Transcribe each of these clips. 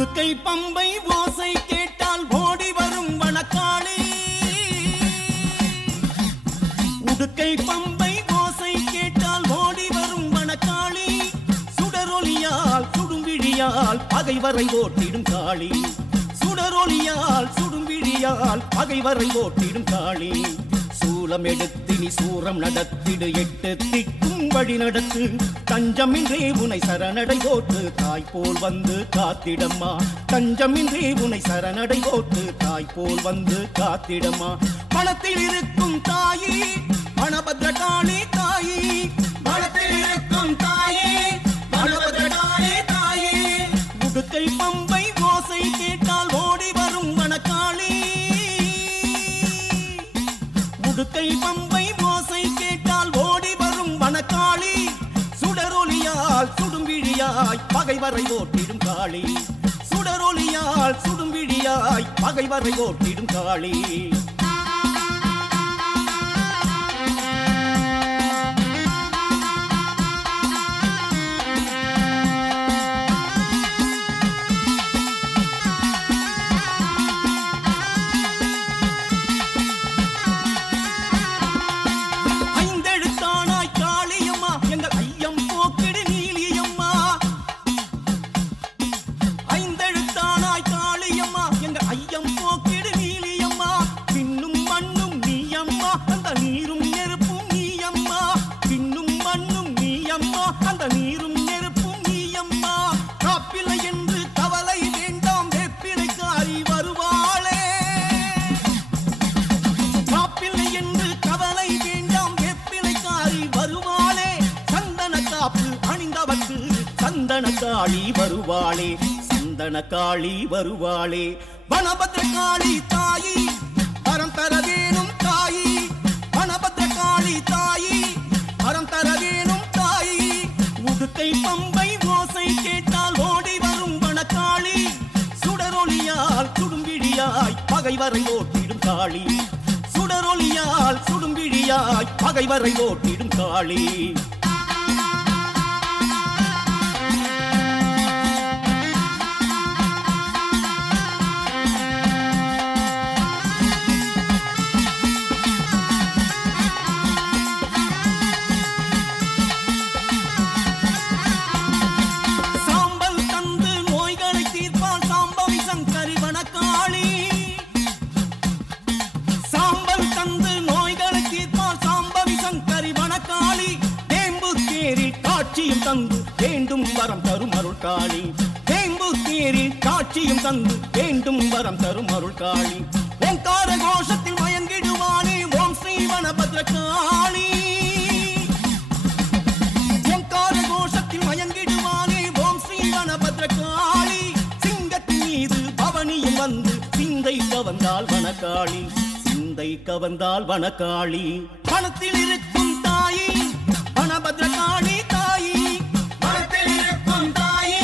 உடுக்கை பம்பை ஓசை கேட்டால் ஓடி வரும் வனக்காளி. உடுக்கை பம்பை ஓசை கேட்டால் ஓடி வரும் வனக்காளி. சுடரொலியால் சுடும்பிழியால் பகைவரை ஓட்டிடும் காளி. சுடரொலியால் சுடும்பிழியால் பகைவரை ஓட்டிடும் காளி. சூலம் எடுத்து நீ சூரம் நடத்திடு, எட்டு திக்கும் வழி நடத்து. தஞ்சமின்றே உனை சரணடை போட்டு தாய் போல் வந்து காத்திடம்மா. தஞ்சமின்றே உனை சரணடை போட்டு தாய் போல் வந்து காத்திடம்மா. பணத்தில் இருக்கும் தாயி வனபத்ரகாளி தாயி. பணத்தில் இருக்கும் தாயி வனபத்ரகாளி தாயி. உடுக்கை பம்பை ஓசை கேட்டால் ஓடி வரும் வனக்காளி. உடுக்கை பம்பை ஓசை கேட்டால் ஓடி வரும் வனக்காளி. சுடரொலியால் சுடும்பிழியாய் பகைவரை ஓட்டிடும் காளி. சுடரொலியால் சுடும்பிழியாய் பகைவரை ஓட்டிடும் காளி. சந்தனகாளி வருவாளே, சந்தனகாளி வருவாளே. வனபத்ரகாளி தாயி வரம் தர வேணும் தாயி. வனபத்ரகாளி தாயி வரம் தர வேணும் தாயி. உடுக்கை பம்பை ஓசை கேட்டால் ஓடி வரும் வனக்காளி. சுடரொலியால் சுடும்பிழியாய் பகைவரை ஓட்டிடும் காளி. சுடரொலியால் சுடும்பிழியாய் பகைவரை ஓட்டிடும் காளி. தந்து வேண்டும் வரம் தரும் அருள் காளி. வேம்பு தேரில் காட்சியும் தந்து வேண்டும் வரம் தரும் அருள் காளி. ஓங்கார கோஷத்தில் மயங்கிடுவானே ஓம் ஸ்ரீ வனபத்ரகாளி. ஓங்கார கோஷத்தில் மயங்கிடுவானே ஓம் ஸ்ரீ வனபத்ரகாளி. சிங்கத்தின் மீது பவனியும் வந்து சிந்தை கவர்ந்தால் வனக்காளி. சிந்தை கவர்ந்தால் வனக்காளி. பணத்தில் இருக்கும் தாயி வனபத்ரகாளி தாயி. பணத்தில் இருக்கும் தாயி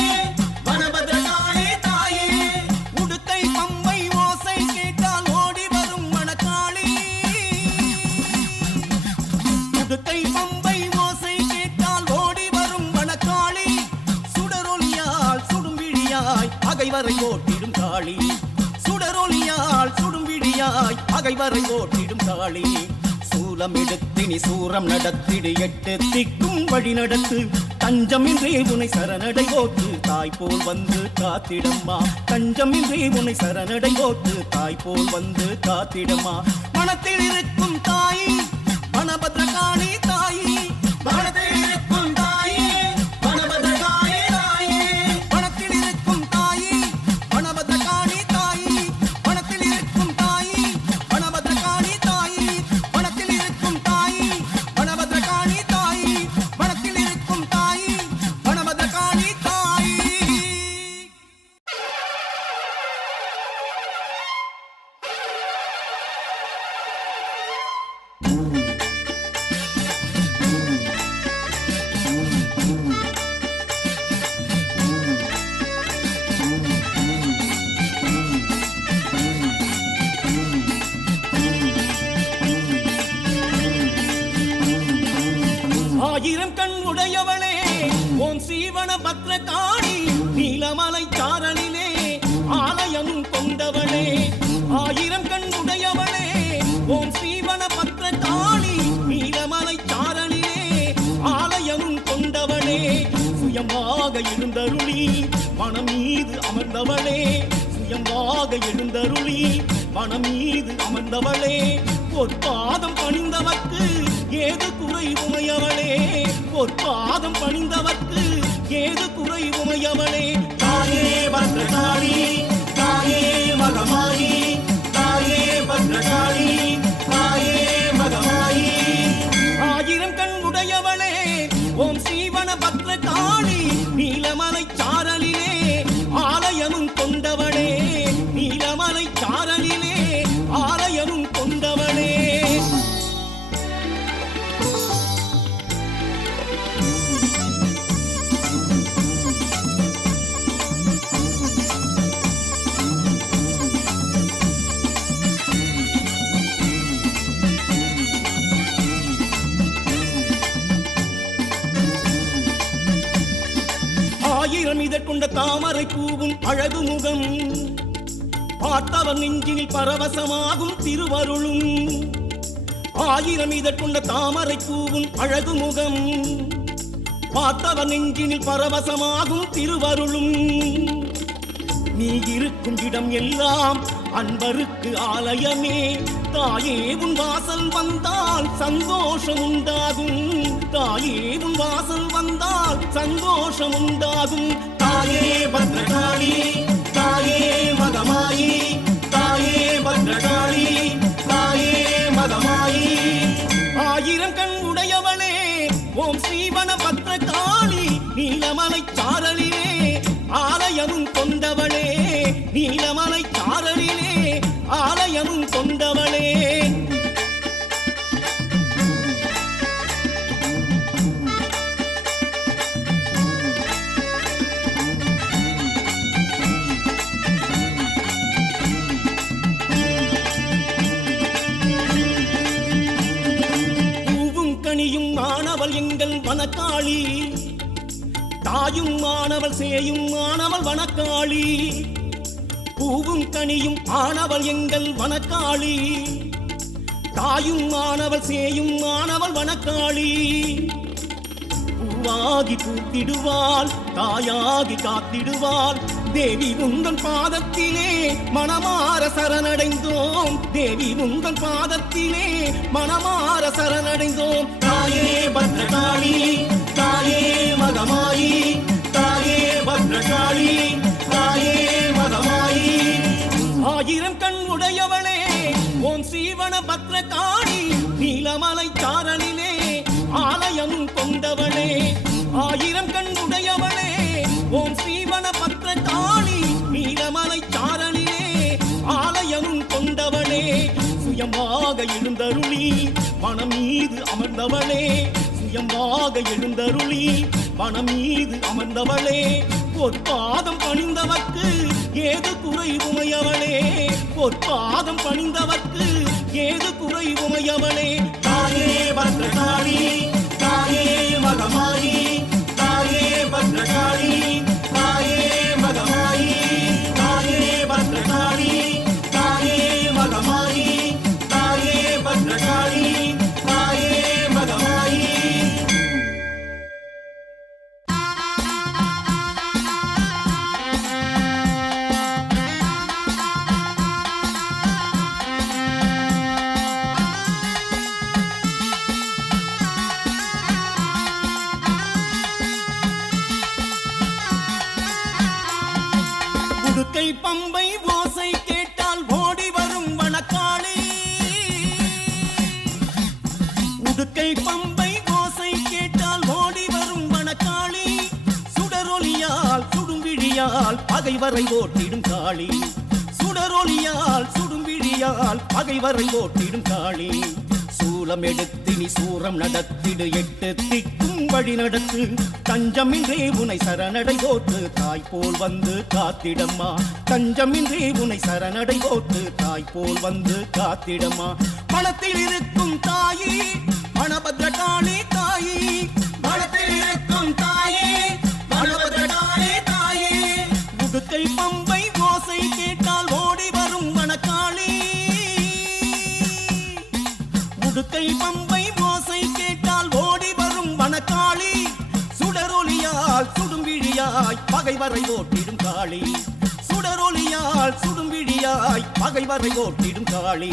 வனபத்ரகாளி தாயி. உடுக்கை பம்பை ஓசை கேட்டால் ஓடி வரும் வனக்காளி. உடுக்கை பம்பை ஓசை கேட்டால் ஓடி வரும் வனக்காளி. சுடரொலியால் சுடும்பிழியாய் பகைவரை ஓட்டிடும் காளி. சுடரொலியால் சுடும்பிழியாய் பகைவரை ஓட்டிடும் காளி. சூலம் எடுத்து நீ சூரம் நடத்திடு, எட்டு திக்கும் வழி நடத்து. தஞ்சமின்றே உனை சரணடை போட்டு தாய் போல் வந்து காத்திடம்மா. தஞ்சமின்றே உனை சரணடை போட்டு தாய் போல் வந்து காத்திடம்மா. மனத்தில் இருக்கும் தாயி வனபத்ரகாளி தாயி. மனத்தில் இருக்கும் தாயி வனபத்ரகாளி தாயி. மனத்தில் இருக்கும் தாயி வனபத்ரகாளி தாயி. மனத்தில் இருக்கும் தாயி வனபத்ரகாளி தாயி. மனத்தில் இருக்கும் தாயி வனபத்ரகாளி தாயி. மனத்தில் இருக்கும் தாயி வனபத்ரகாளி தாயி. ஆயிரம் கண் உடையவளே ஓம் ஸ்ரீ வனபத்ரகாளி. நீலமலை சாரலிலே ஆயிரம் கண் உடையவளே ஓம் ஸ்ரீவன பத்ர காளி நீலமலை சாரணிலே ஆலயமும் கொண்டவளே சுயமாக எழுந்தருளி மனம் மீது அமர்ந்தவளே சுயமாக எழுந்தருளி மனம் மீது அமர்ந்தவளே பொற்பாதம் பணிந்தவர்க்கு ஏது குறை உமையவளே பொற்பாதம் பணிந்தவர்க்கு ஏது குறை உமையவளே தாயே பத்ரகாளி தாயே மகமாயி தாயே பத்ரகாளி தாயே மகமாயி ஆயிரம் கண் உடையவளே ஓம் ஸ்ரீவன பத்ரகாளி நீலமலை சாரலிலே ஆலயமும் கொண்டவளே நீலமலை சாரலிலே ஆலயமும் கொண்டவளே ஆயிரம் இதற்கொண்ட தாமரை பூவும் அழகு முகம் பார்த்தவர் நெஞ்சினில் பரவசமாகும் திருவருளும் ஆயிரம் இதற்கொண்ட தாமரை பூவும் அழகு முகம் பார்த்தவர் நெஞ்சினில் பரவசமாகும் திருவருளும் நீ இருக்கும் இடம் எல்லாம் அன்பருக்கு ஆலயமே தாயே உன் வாசல் வந்தால் சந்தோஷம் உண்டாகும் தாயே உன் வாசல் வந்தால் சந்தோஷம் உண்டாகும் தாயே பத்ரகாளி தாயே மகமாயி தாயே பத்ரகாளி தாயே மகமாயி ஆயிரம் கண் உடையவளே ஓம் ஸ்ரீவன பத்ரகாளி நீலமலை சாரலிலே ஆலயமும் கொண்டவளே நீலமலை சாரலிலே ஆலயமும் கொண்டவளே பூவும் கனியும் மாணவள் எங்கள் வனக்காளி தாயும் மாணவள் சேயும் மாணவள் வனக்காளி பூவும் கனியும் ஆனவள் எங்கள் வனக்காளி தாயும் மாணவள் சேயும் மாணவள் வனக்காளி பூவாகி பூத்திடுவாள் தாயாகி காத்திடுவாள் தேவி உந்தன் பாதத்திலே மனமார சரணடைந்தோம் தேவி உந்தன் பாதத்திலே மனமார சரணடைந்தோம் தாயே பத்ரகாளி தாயே மகமாயி தாயே பத்ரகாளி தாயே மகமாயி ஆயிரம் கண் உடையவளே ஓம் ஸ்ரீவன பத்ரகாளி நீலமலை சாரலிலே ஆலயமும் கொண்டவளே ஆயிரம் கண் உடையவளே ஓம் ஸ்ரீவன பத்ரகாளி நீலமலை சாரலிலே ஆலயமும் கொண்டவளே சுயமாக எழுந்தருளி மனம் மீது அமர்ந்தவளே சுயமாக எழுந்தருளி மனம் மீது அமர்ந்தவளே பொற்பாதம் பணிந்தவர்க்கு ஏது குறை உமையவளே பொற்பாதம் பணிந்தவர்க்கு ஏது குறை உமையவளே தாயே பத்ரகாளி தாயே மகமாயி தாயே பத்ரகாளி தாயே மகமாயி தாயே பத்ரகாளி தாயே மகமாயி தாயே பத்ரகாளி தாயே மகமாயி உடுக்கை பம்பை ஓசை கேட்டால் ஓடி வரும் வனக்காளி உடுக்கை பம்பை ஓசை கேட்டால் ஓடி வரும் வனக்காளி சுடரொலியால் சுடும்பிழியால் பகைவரை ஓட்டிடும் காளி சுடரொலியால் சுடும்பிழியால் பகைவரை ஓட்டிடும் காளி சூலம் எடுத்து நீ சூரம் நடத்திடு எட்டு திக்கும் வழி நடத்து தஞ்சமின்றே உனை சரணடை போட்டு தாய் போல் வந்து காத்திடம்மா தஞ்சமின்றே உனை சரணடை போட்டு தாய் போல் வந்து காத்திடம்மா பணத்தில் இருக்கும் தாயி பணபத்ரகாளி தாயி பணத்தில் இருக்கும் தாயி பணபத்ரகாளி தாயி உடுக்கை பம்பை ஓசை கேட்டால் ஓடி வரும் வனக்காளி சுடரொலியால் சுடும்பிழியாய் பகைவரை ஓட்டிடும் காளி சுடரொலியால் சுடும்பிழியாய் பகைவரை ஓட்டிடும் காளி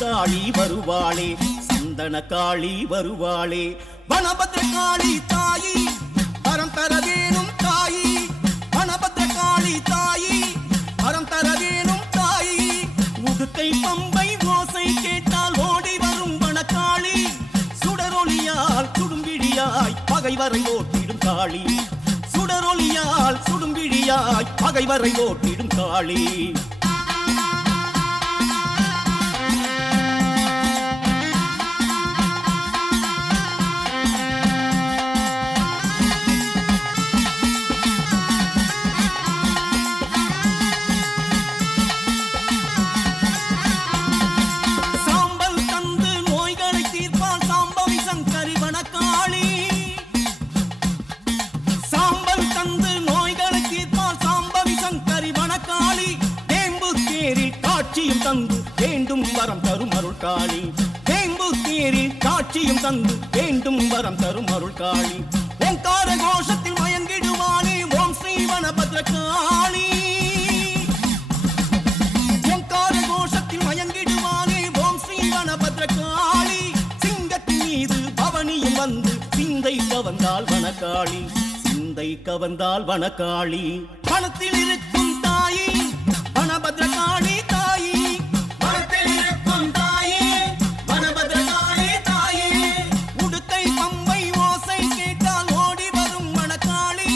காளி வருவாளே சந்தன காளி வருவாளே வனபத்ர காளி தாயி வரம் தர வேணும் தாயி வனபத்ர காளி தாயி வரம் தர வேணும் தாயி உடுக்கை பம்பை ஓசை கேட்டால் ஓடி வரும் வனக்காளி சுடரொலியால் சுடும்பிழியாய் பகைவரை ஓட்டிடும் காளி சுடரொலியால் சுடும்பிழியாய் பகைவரை ஓட்டிடும் காளி தந்து வேண்டும் வரம் தரும் அருள் காளி வேம்பு தேரில் காட்சியும் தந்து வேண்டும் வரம் தரும் அருள் காளி ஓங்கார கோஷத்தில் மயங்கிடுவானே ஓம் ஸ்ரீ வனபத்ர காளி ஓங்கார கோஷத்தில் மயங்கிடுவானே ஓம் ஸ்ரீ வனபத்ர காளி சிங்கத்தின் மீது பவனியும் வந்து சிந்தை கவர்ந்தால் வனக்காளி சிந்தை கவர்ந்தால் வனக்காளி வனத்தில் இருக்கும் தாயி வனபத்ர காளி தாயி வனத்தில் இருக்கும் தாயி வனபத்ர காளி தாயி உடுக்கை பம்பை ஓசை கேட்டால் ஓடி வரும் வனக்காளி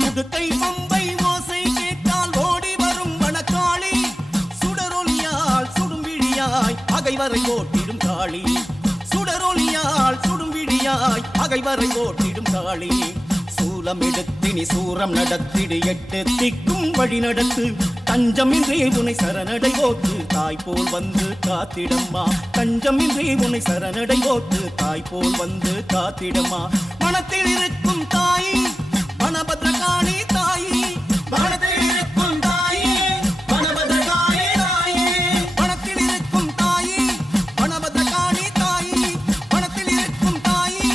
உடுக்கை பம்பை ஓசை கேட்டால் ஓடி வரும் வனக்காளி சுடரொலியால் சுடும்பிழியாய் பகைவரை ஓட்டிடும் காளி சுடரொலியால் சுடும்பிழியாய் பகைவரை ஓட்டிடும் காளி சூலம் எடுத்தினி சூரம் நடத்திடு எட்டு திக்கும் வழி நடத்து தஞ்சமின்றே உனை சரணடை ஓத்து தாய் போல் வந்து காத்திடம்மா தஞ்சமின்றே உனை சரணடை ஓத்து தாய் போல் வந்து காத்திடம்மா மனத்தில் இருக்கும் தாயி வனபத்ர காளி தாயி மனத்தில் இருக்கும் தாயி வனபத்ர காளி தாயி மனத்தில் இருக்கும் தாயி வனபத்ர காளி தாயி மனத்தில் இருக்கும் தாயி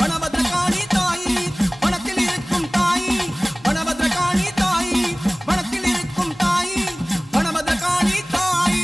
வனபத்ர காளி தாயி வனத்தில் இருக்கும் தாயி வனபத்ர காளி தாயி வனத்தில் இருக்கும் தாயி வனபத்ர காளி தாயி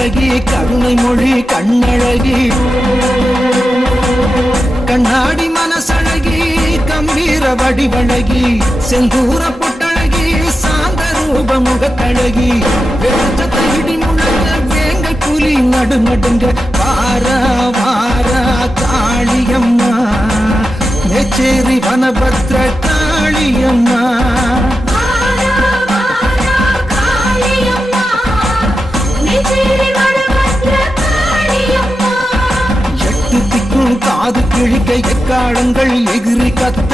முகத்தழகி கருணை மொழி கண்ணழகி கண்ணாடி மனசழகி கம்பீர வடிவழகி செந்தூர பொட்டழகி சாந்த ரூப முகத்தழகி வெளிச்சத்தை இடி முழங்க வேங்கை புலி நடுநடுங்க வாரா வாரா காளியம்மா மேச்சேரி வனபத்ர காளியம்மா காது கிழிக்க எக்காலங்கள் எகிரி கத்த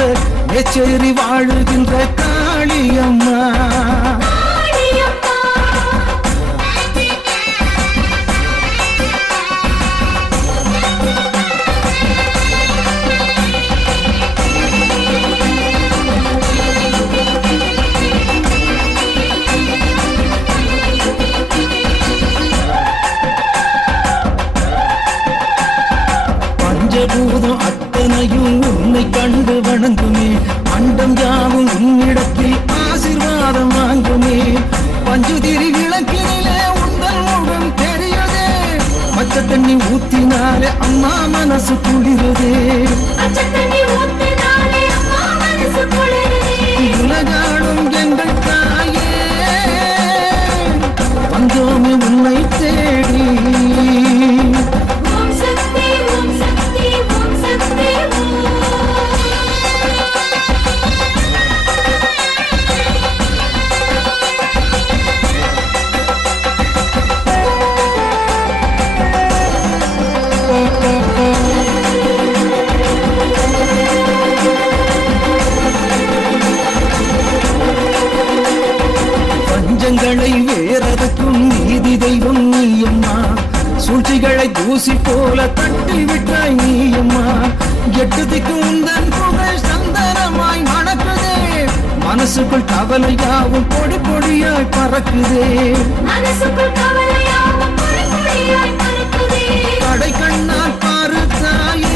மேச்சேரி வாழுகின்ற காளியம்மா பூதம் அத்தனையும் உன்னை கண்டு வணங்குமே அண்டம் யாவும் உன்னிடத்தில் ஆசீர்வாதம் வாங்குமே பஞ்சுதிரி விளக்கினிலே உந்தன் முகம் தெரியுதே பச்சை தண்ணி ஊத்தினாலே அம்மா மனசு குளிருதே உலகாடும் எங்கள் தாயே வந்தோமே உன்னை தேடி பஞ்சங்களை வேறதுக்கும் நீதி தெய்வம் நீயம்மா சூழ்ச்சிகளை தூசி போல தட்டி விட்டாய் நீயம்மா எட்டுதிக்கு உந்தன் புகழ் சந்தனமாய் மணக்குதே மனசுக்குள் கவலையாவும் பொடி பொடியாய் பறக்குதே கடை கண்ணால் பாரு தாயே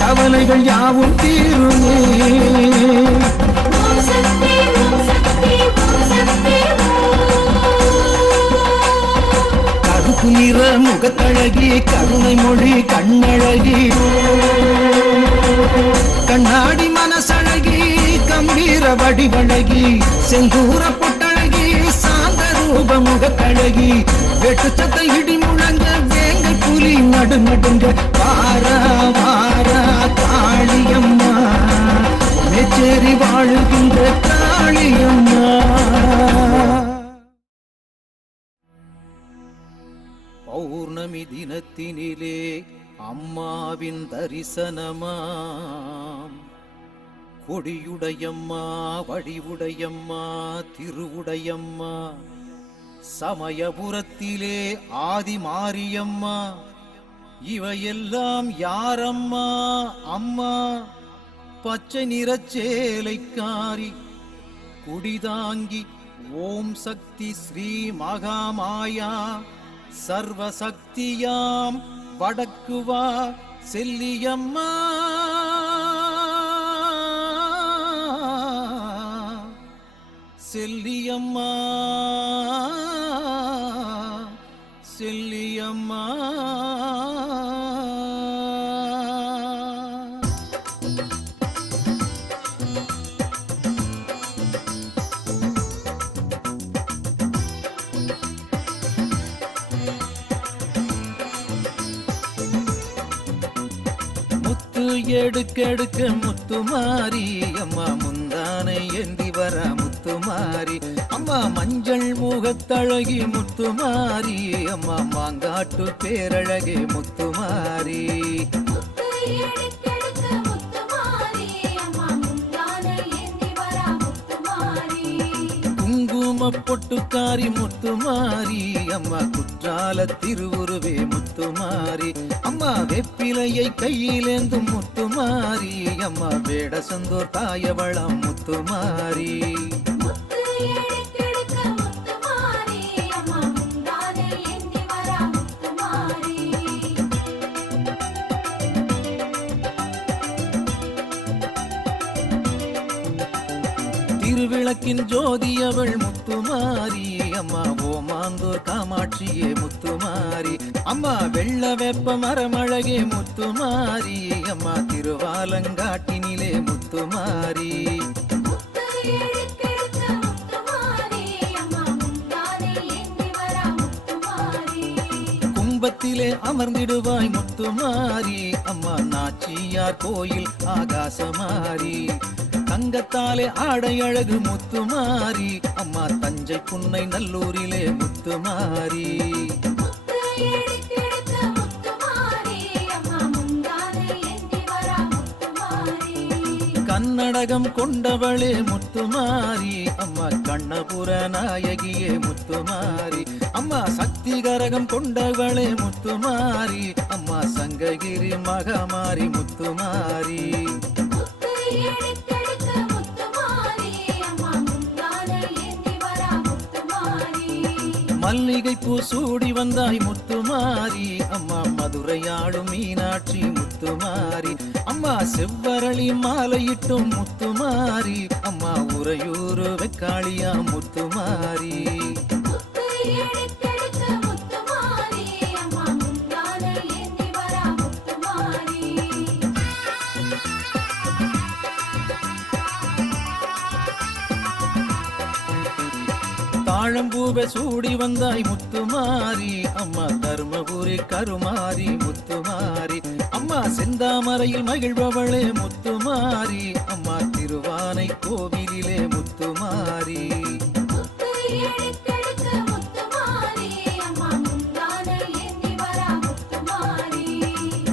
கவலைகள் யாவும் தீருமே கருப்பு நிற முகத்தழகி கருணை மொழி கண்ணழகி கண்ணாடி மனசழகி கம்பீர வடிவழகி செந்தூர பொட்டழகி சாந்த ரூப முகத்தழகி வெட்டுச்சத்தை இடி முழங்க வேங்கை புலி நடுநடுங்க வாரா வாரா காளியம்மா மேச்சேரி வாழுகின்ற காளியம்மா பௌர்ணமி தினத்தினிலே அம்மாவின் தரிசனமாம் கொடியுடையம்மா வடிவுடையம்மா திருவுடையம்மா சமயபுரத்திலே ஆதி மாரியம்மா இவையெல்லாம் யாரம்மா அம்மா பச்சை நிறச்சேலைக்காரி குடிதாங்கி ஓம் சக்தி ஸ்ரீ மகாமாயா சர்வசக்தியாம் வடக்குவா செல்லியம்மா செல்லியம்மா செல்லியம்மா எடுக்கெடுக்க முத்துமாரி அம்மா முந்தானை ஏந்தி வர முத்துமாரி அம்மா மஞ்சள் முகத்தழகி முத்துமாரி அம்மா மாங்காட்டு பேரழகே முத்துமாரி குங்கும பொட்டுக்காரி முத்துமாரி அம்மா குற்றால திருவுருவே முத்துமாரி அம்மா வெப்பிலையை கையிலேந்தும் முத்துமாரி அம்மா வேடசந்தோர் தாயவளம் முத்துமாரி திருவிளக்கின் ஜோதி அவள் முத்துமாரி அம்மா ஓமாந்தூர் காமாட்சியே முத்துமாரி அம்மா வெள்ள வெப்ப மரமழகே முத்துமாரி அம்மா திருவாலங்காட்டினிலே முத்துமாரி கும்பத்திலே அமர்ந்திடுவாய் முத்துமாரி அம்மா நாச்சியார் கோயில் ஆகாசமாரி தங்கத்தாலே ஆடை அழகு முத்துமாரி அம்மா தஞ்சை புன்னை நல்லூரிலே முத்துமாரி கன்னடகம் கொண்டவளே முத்துமாரி அம்மா கண்ணபுர நாயகியே முத்துமாரி அம்மா சக்தி கரகம் கொண்டவளே முத்துமாரி அம்மா சங்ககிரி மகமாரி முத்துமாரி மல்லிகை பூ சூடி வந்தாய் முத்துமாரி அம்மா மதுரையாடும் மீனாட்சி முத்துமாரி அம்மா செவ்வரளி மாலையிட்டும் முத்துமாரி அம்மா உறையூரு வெக்காளியா முத்துமாரி தாழம்பூவை சூடி வந்தாய் முத்துமாரி அம்மா தர்மபுரி கருமாரி முத்துமாரி அம்மா செந்தாமரையில் மகிழ்பவளே முத்துமாரி அம்மா திருவானை கோவிலிலே முத்துமாரி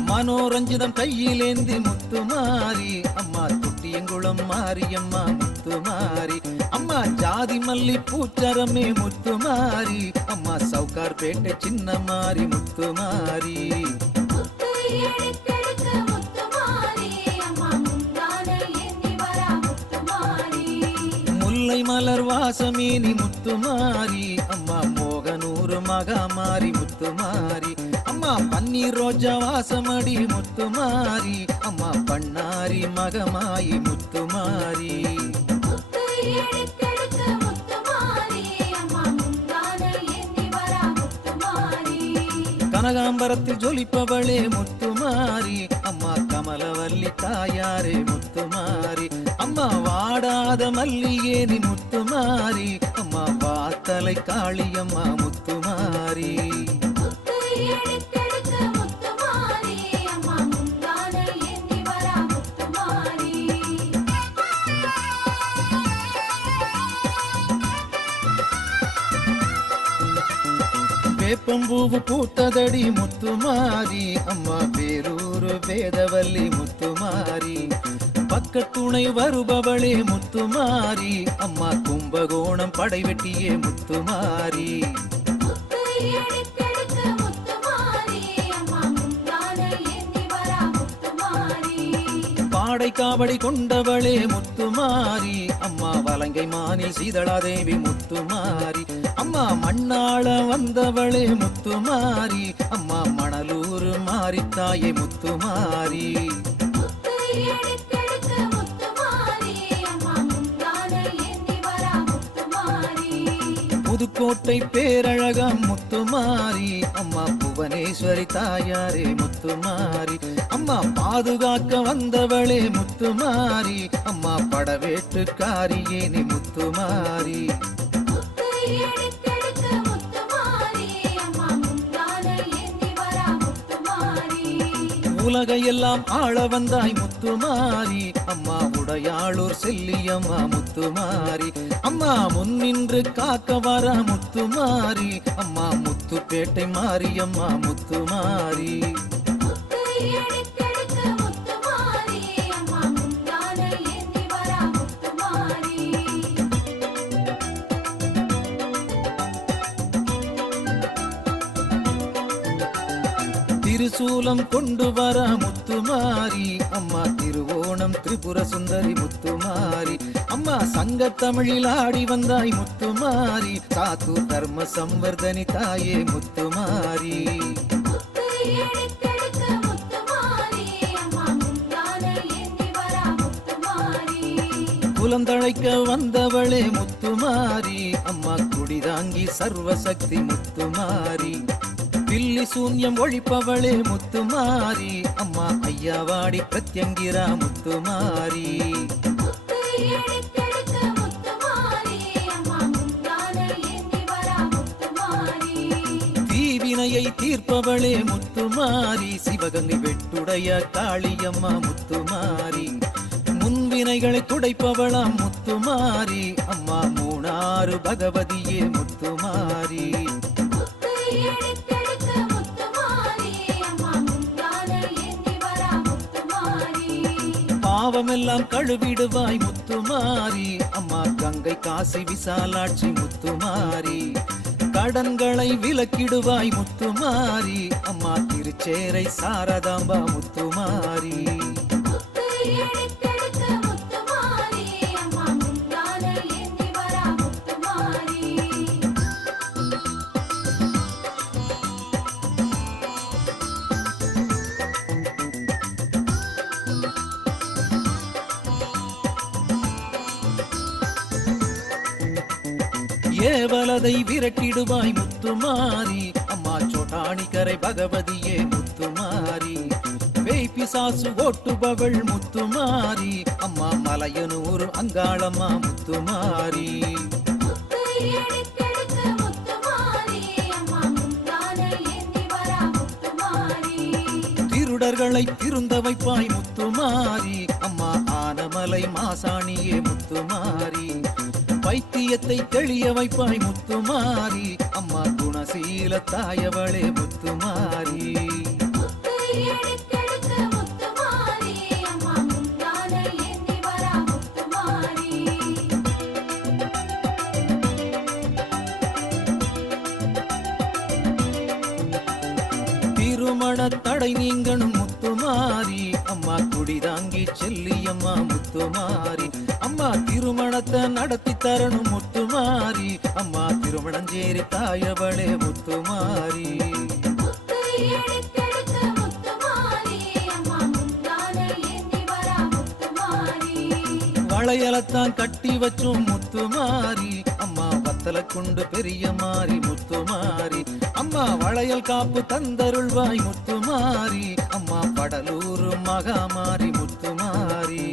மனோரஞ்சிதம் கையிலேந்தி முத்துமாரி அம்மா துட்டியங்குளம் மாரியம்மா முத்துமாரி அம்மா ஜாதி மல்லி பூச்சரமே முத்துமாரி அம்மா சவுகார் பேட்டை சின்ன மாரி முத்துமாரி முல்லை மலர் வாசமேனி முத்துமாரி அம்மா மோகனூர் மகாமாரி முத்துமாரி அம்மா பன்னீர் ரோஜா வாசமடி முத்துமாரி அம்மா பண்ணாரி மகமாயி முத்துமாரி கனகாம்பரத்தில் ஜொலிப்பவளே முத்துமாரி அம்மா கமலவல்லி தாயாரே முத்துமாரி அம்மா வாடாத மல்லியேனி முத்துமாரி அம்மா வாத்தலை காளியம்மா முத்துமாரி வேப்பம்பூவு பூத்ததடி முத்துமாரி அம்மா வேலூரு வேதவல்லி முத்துமாரி பக்கத்துணை வருபவளே முத்துமாரி அம்மா கும்பகோணம் படைவெட்டியே முத்துமாரி பாடை காவடி கொண்டவளே முத்துமாரி அம்மா வலங்கை மானில் சீதளாதேவி முத்துமாரி அம்மா மண்ணாள வந்தவளே முத்துமாரி அம்மா மணலூர் மாரித்தாயே முத்துமாரி புதுக்கோட்டை பேரழகா முத்துமாரி அம்மா புவனேஸ்வரி தாயாரே முத்துமாரி அம்மா பாதுகாக்க வந்தவளே முத்துமாரி அம்மா படவேட்டுக்காரியே நீ முத்துமாரி உலகையெல்லாம் ஆள வந்தாய் முத்துமாரி அம்மா உடையாளூர் செல்லியம்மா முத்துமாரி அம்மா முன்னின்று காக்க வர முத்துமாரி அம்மா முத்துப்பேட்டை மாரியம்மா முத்துமாரி திருசூலம் கொண்டு வர முத்துமாரி அம்மா திருவோணம் திரிபுர சுந்தரி முத்துமாரி அம்மா சங்க தமிழில் ஆடி வந்தாய் முத்துமாரி சாத்தூர் தர்ம சம்வர்தனி தாயே முத்துமாரி குலந்தழைக்க வந்தவளே முத்துமாரி அம்மா குடிதாங்கி சர்வசக்தி முத்துமாரி பில்லி சூன்யம் ஒழிப்பவளே முத்துமாரி அம்மா ஐயாவாடி பிரத்யங்கிரா முத்துமாரி தீவினையை தீர்ப்பவளே முத்துமாரி சிவகங்கை வெட்டுடைய காளியம்மா முத்துமாரி முன்வினைகளை துடைப்பவளாம் முத்துமாரி அம்மா மூணாறு பகவதியே முத்துமாரி பாவமெல்லாம் கழுவிடுவாய் முத்துமாரி அம்மா கங்கை காசி விசாலாட்சி முத்துமாரி கடன்களை விலக்கிடுவாய் முத்துமாரி அம்மா திருச்சேரை சாரதாம்பா முத்துமாரி ஏவலதை விரட்டிடுவாய் முத்துமாரி அம்மா சோட்டாணிக்கரை பகவதியே முத்துமாரி வேய்பிசாசு ஓட்டுபவள் முத்துமாரி அம்மா மலையனூர் அங்காளம்மா முத்துமாரி திருடர்களை திருந்த வைப்பாய் முத்துமாரி அம்மா ஆனமலை மாசாணியே முத்துமாரி வைத்தியத்தை தெளிய வைப்பாய் முத்துமாரி அம்மா குணசீல தாயவளே முத்துமாரி திருமண தடை நீங்கணும் முத்துமாரி அம்மா குடிதாங்கி செல்லியம்மா முத்துமாரி அம்மா திருமணத்தை நடத்தி தரணும் முத்துமாரி அம்மா திருமணஞ்சேரி தாயவளே முத்துமாரி வளையலத்தான் கட்டி வச்சோம் முத்துமாரி அம்மா வத்தல கொண்டு பெரிய மாறி முத்துமாரி அம்மா வளையல் காப்பு தந்தருள்வாய் முத்துமாரி அம்மா படலூர் மகாமாரி முத்துமாரி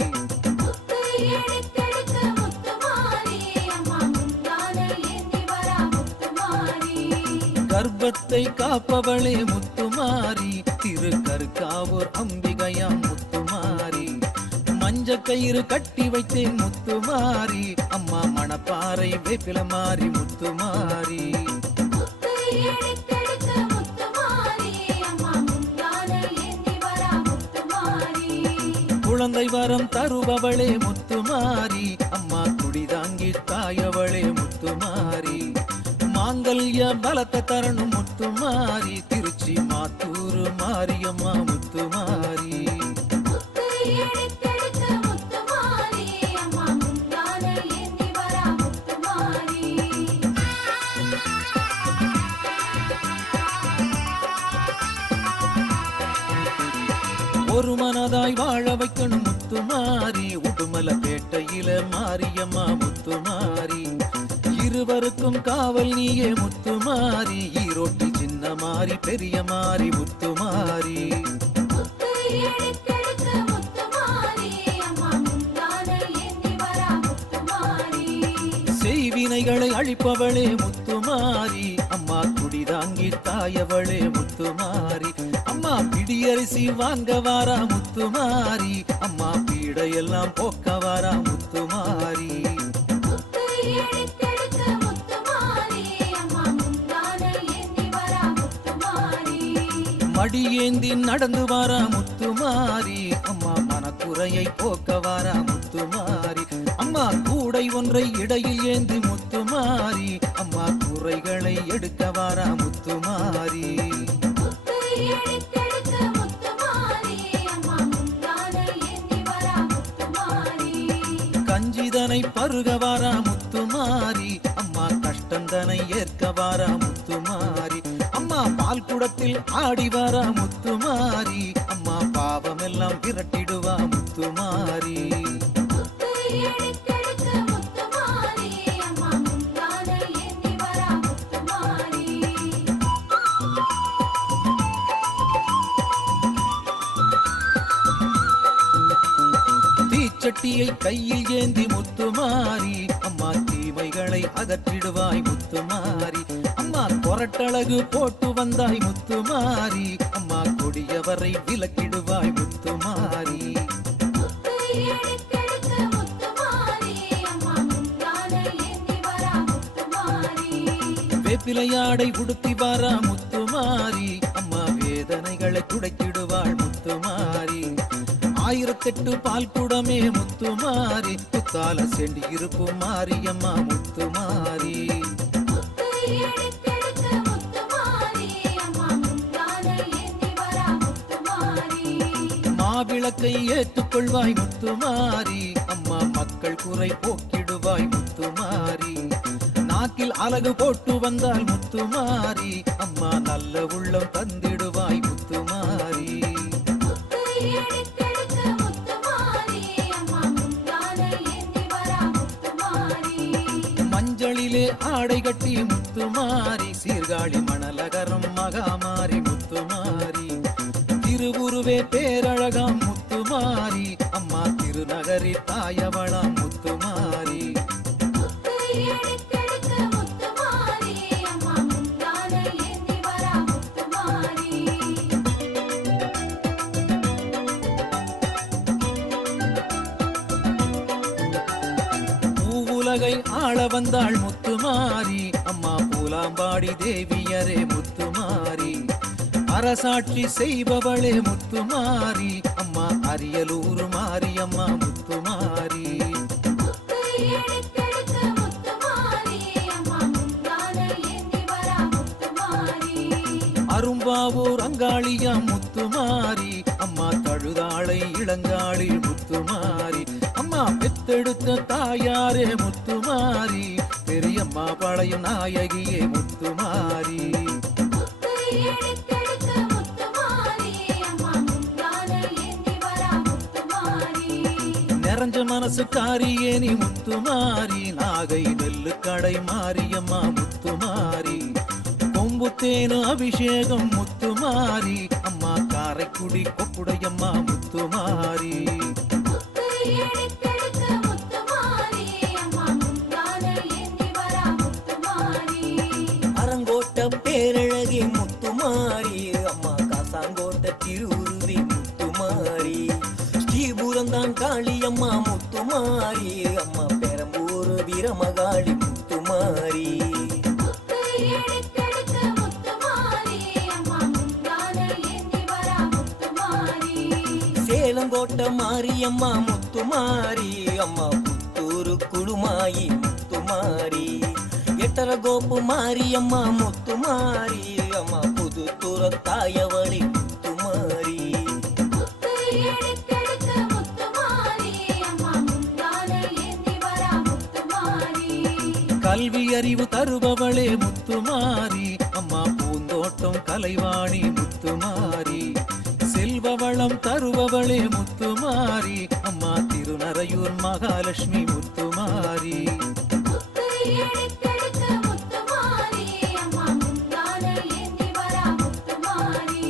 கர்ப்பத்தை காப்பவளே முத்துமாரி திருக்கருக்காவூர் அம்பிகையாம் முத்துமாரி மஞ்ச கயிறு கட்டி வைத்தேன் முத்துமாரி அம்மா மணப்பாறை வேப்பில மாறி முத்துமாரி குழந்தை வரம் தருபவளே முத்துமாரி அம்மா குடிதாங்கி தாயவளே முத்துமாரி மாங்கல்ய பலத்தை தரணும் முத்துமாரி திருச்சி மாத்தூர் மாரியம்மா முத்துமாரி ஒரு மனதாய் வாழ வைக்கணும் முத்துமாரி உடுமல பேட்டையில மாரியம்மா முத்துமாரி இருவருக்கும் காவல் நீயே முத்துமாரி ஈரோட்டி சின்ன மாறி பெரிய மாறி முத்துமாரி செய்வினைகளை அழிப்பவளே முத்துமாரி அம்மா குடிதாங்கி தாயவளே முத்துமாரி அம்மா பிடியரிசி வாங்க வாரா முத்துமாரி அம்மா பீடையெல்லாம் போக்க வாரா முத்துமாரி மடியேந்தி நடந்து வாரா முத்துமாரி அம்மா மனக்குறையை போக்க வாரா முத்துமாரி அம்மா கூடை ஒன்றை இடையில் ஏந்தி முத்துமாரி அம்மா குறைகளை எடுக்க வாரா முத்துமாரி கஞ்சிதனை பருக வாரா முத்துமாரி அம்மா கஷ்டந்தனை ஏற்க வாரா முத்துமாரி அம்மா பால் குடத்தில் ஆடி வாரா முத்துமாரி அம்மா பாவமெல்லாம் விரட்டிடுவா முத்துமாரி தீச்சட்டியை கையில் ஏந்தி முத்துமாரி அம்மா தீமைகளை அகற்றிடுவாய் முத்துமாரி அம்மா கொரட்டழகு போட்டு வந்தாய் முத்துமாரி அம்மா கொடியவரை விலக்கிடுவாய் முத்துமாரி முத்து எடுத்தெடுத்த முத்துமாரி அம்மா முந்தான ஏந்தி வரா முத்துமாரி வேப்பிலையாடை உடுத்தி வாரா முத்துமாரி அம்மா வேதனைகளை துடைத்திடுவாள் முத்துமாரி 1008 பால் குடமே முத்துமாரி புத்தால செண்டி இருப்பும் மாரியம்மா முத்துமாரி முத்து எடுத்தெடுத்த முத்துமாரி அம்மா முந்தான ஏந்தி வரா முத்துமாரி மாவிளக்கை ஏற்றுக்கொள்வாய் முத்துமாரி அம்மா மக்கள் குறை போக்கிடுவாய் முத்துமாரி நாக்கில் அலகு போட்டு வந்தால் முத்துமாரி அம்மா நல்ல உள்ளம் தந்திடுவாய் முத்துமாரி முத்து எடுத்தெடுத்த முத்துமாரி அம்மா முந்தான ஏந்தி வரா முத்துமாரி மஞ்சளிலே ஆடை கட்டி முத்துமாரி சீர்காழி மணலகரம் மகாமாரி முத்துமாரி திருவுருவே பேரழகாம் முத்துமாரி அம்மா திருநகரி தாயவளாம் முத்துமாரி முத்து எடுத்தெடுத்த முத்துமாரி அம்மா முந்தான ஏந்தி வரா முத்துமாரி பூவுலகை ஆள வந்தாள் முத்துமாரி அம்மா பூலாம்பாடி தேவியரே முத்துமாரி அரசாட்சி செய்பவளே முத்துமாரி அம்மா அரியலூர் மாரியம்மா முத்துமாரி முத்து எடுத்தெடுத்த முத்துமாரி அம்மா முந்தான ஏந்தி வரா முத்துமாரி அரும்பாவூர் அங்காளியா முத்துமாரி அம்மா தழுதாளை இளங்காளி முத்துமாரி அம்மா பெத்தெடுத்த தாயாரே முத்துமாரி பெரியம்மா பழையும் நாயகியே முத்துமாரி முத்து எடுத்தெடுத்த முத்துமாரி அம்மா முந்தான ஏந்தி வரா முத்துமாரி நிறைஞ்ச மனசுக்காரியே நீ முத்துமாரி நாகை நெல்லு கடை மாரியம்மா முத்துமாரி கொம்புத்தேனு அபிஷேகம் முத்துமாரி அம்மா காரைக்குடி கொப்புடையம்மா முத்துமாரி முத்து எடுத்தெடுத்த முத்துமாரி அம்மா முந்தான ஏந்தி வரா முத்துமாரி அரங்கோட்ட பேரழகே முத்துமாரி அம்மா காசாங்கோட்ட திருவுருவி முத்துமாரி ஸ்ரீபுரந்தான் காளியம்மா முத்துமாரி அம்மா பெரம்பூர் வீரமகாளி முத்துமாரி முத்து எடுத்தெடுத்த முத்துமாரி அம்மா முந்தான ஏந்தி வரா முத்துமாரி சேலங்கோட்ட மாரியம்மா முத்துமாரி அம்மா புத்தூரு குழுமாயி முத்துமாரி எட்டரகோப்பு மாரியம்மா முத்துமாரி அம்மா புதுத்துற தாயவளி முத்துமாரி முத்து எடுத்தெடுத்த முத்துமாரி அம்மா முந்தான ஏந்தி வரா முத்துமாரி கல்வி அறிவு தருபவளே முத்துமாரி அம்மா பூந்தோட்டம் கலைவாணி முத்துமாரி செல்வ வளம் தருபவளே முத்துமாரி அம்மா திருநறையூர் மகாலட்சுமி முத்துமாரி முத்து எடுத்தெடுத்த முத்துமாரி அம்மா முந்தான ஏந்தி வரா முத்துமாரி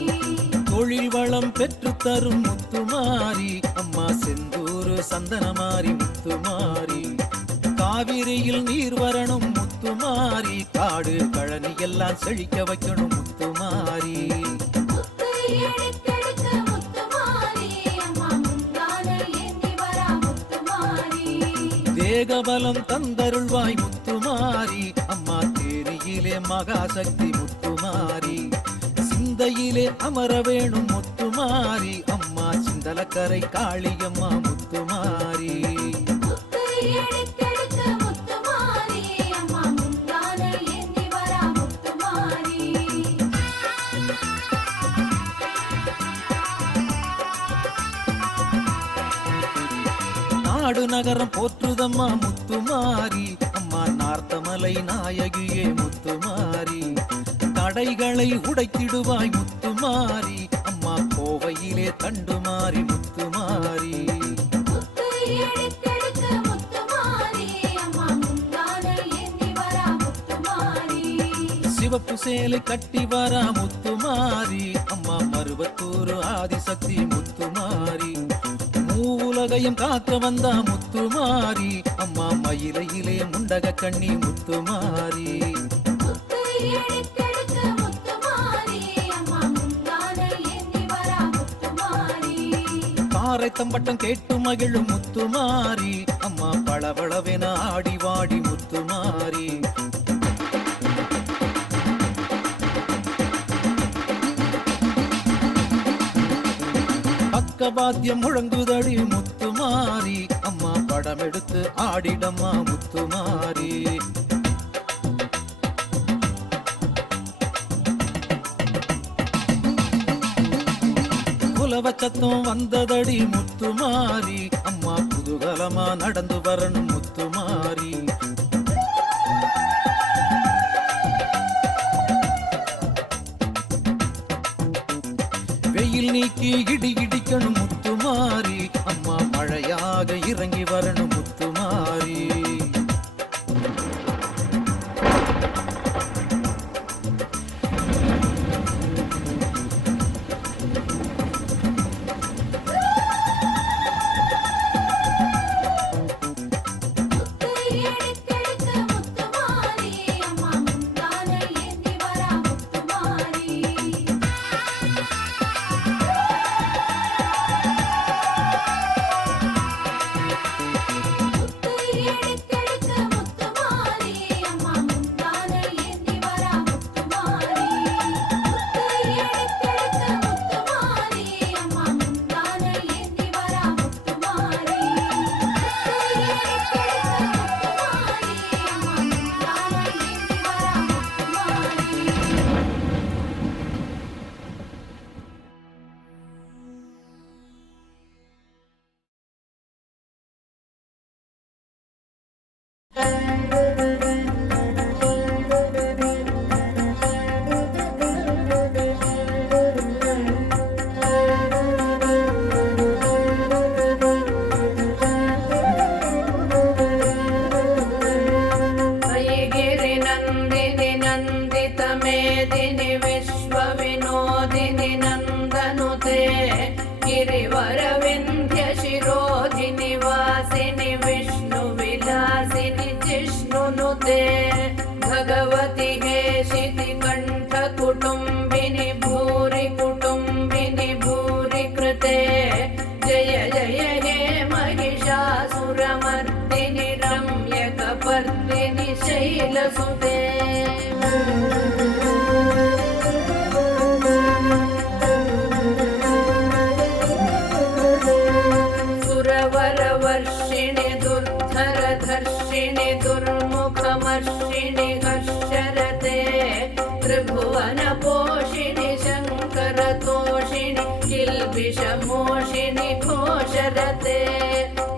தொழில் வளம் பெற்று தரும் முத்துமாரி அம்மா செந்தூர் சந்தனமாரி முத்துமாரி காவிரியில் நீர் வரணும் முத்துமாரி காடு கழனி எல்லாம் செழிக்க வைக்கணும் முத்துமாரி முத்து எடுத்தெடுத்த முத்துமாரி அம்மா முந்தான ஏந்தி வரா முத்துமாரி தேகபலம் தந்தருள்வாய் முத்துமாரி அம்மா தேரியிலே மகாசக்தி முத்துமாரி சிந்தையிலே அமர வேணும் முத்துமாரி அம்மா சிந்தலக்கரை காளியம்மா முத்துமாரி முத்து எடுத்தெடுத்த முத்துமாரி அம்மா முந்தான ஏந்தி வரா முத்துமாரி நாடு நகரம் போற்றுதம்மா முத்துமாரி அம்மா நார்த்தமலை நாயகியே முத்துமாரி தடைகளை உடைத்திடுவாய் முத்துமாரி அம்மா கோவையிலே தண்டுமாரி முத்துமாரி முத்து எடுத்தெடுத்த முத்துமாரி அம்மா முந்தான ஏந்தி வரா முத்துமாரி சிவப்பு சேலை கட்டி வரா முத்துமாரி அம்மா மருவத்தூர் ஆதிசக்தி முத்துமாரி மூவுலக உலகையும் காக்க வந்தா முத்துமாரி அம்மா மயிலையிலே முண்டக கண்ணி முத்துமாரி முத்து எடுக்கெடுக்க முத்துமாரி அம்மா முந்தானை ஏந்தி வரா முத்துமாரி காரை தம்பட்டம் கேட்டு மகிழும் முத்துமாரி அம்மா பளபளவென ஆடி வாடி முத்துமாரி பக்கவாத்தியம் முழங்குதடி முத்துமாரி அம்மா படம் எடுத்து ஆடிடம்மா முத்துமாரி குலவச்சத்தம் வந்ததடி முத்துமாரி அம்மா குதூகலமா நடந்து வரணும் முத்துமாரி வெயில் நீக்கி இடி இடிக்கணும் முத்துமாரி அம்மா மழையாக இறங்கி வரணும் முத்துமாரி முத்து எடுக்கெடுக்க முத்துமாரி அம்மா முந்தானை ஏந்தி வரா முத்துமாரி முத்து எடுக்கெடுக்க முத்துமாரி அம்மா முந்தானை ஏந்தி வரா முத்துமாரி முத்து எடுக்கெடுக்க முத்துமாரி அம்மா முந்தானை ஏந்தி வரா முத்துமாரி முத்து எடுக்கெடுக்க முத்துமாரி அம்மா முந்தானை ஏந்தி வரா முத்துமாரி अयिगिरि नन्दिनि नन्दित मेदिनि विश्वविनोदिनि नन्दनुते गिरिवरविन्ध्य शिरोधिनि वासिनि विष्णुविलासिनि जिष्णुनुते भगवति हेशिति कण्ठकुटुम्बिनि भूरि कुटुम्बिनि भूरि कृते जय जय हे महिषासुरमर्दिनि रम्यकपर्दिनि शैलसुते सुरवरवर्षिणि दुर्धरधर्षिणि दुर्मुखमर्षिणि हर्षरते त्रिभुवनपोषिणि शङ्करतोषिणि किल्बिषमोषिणि घोषरते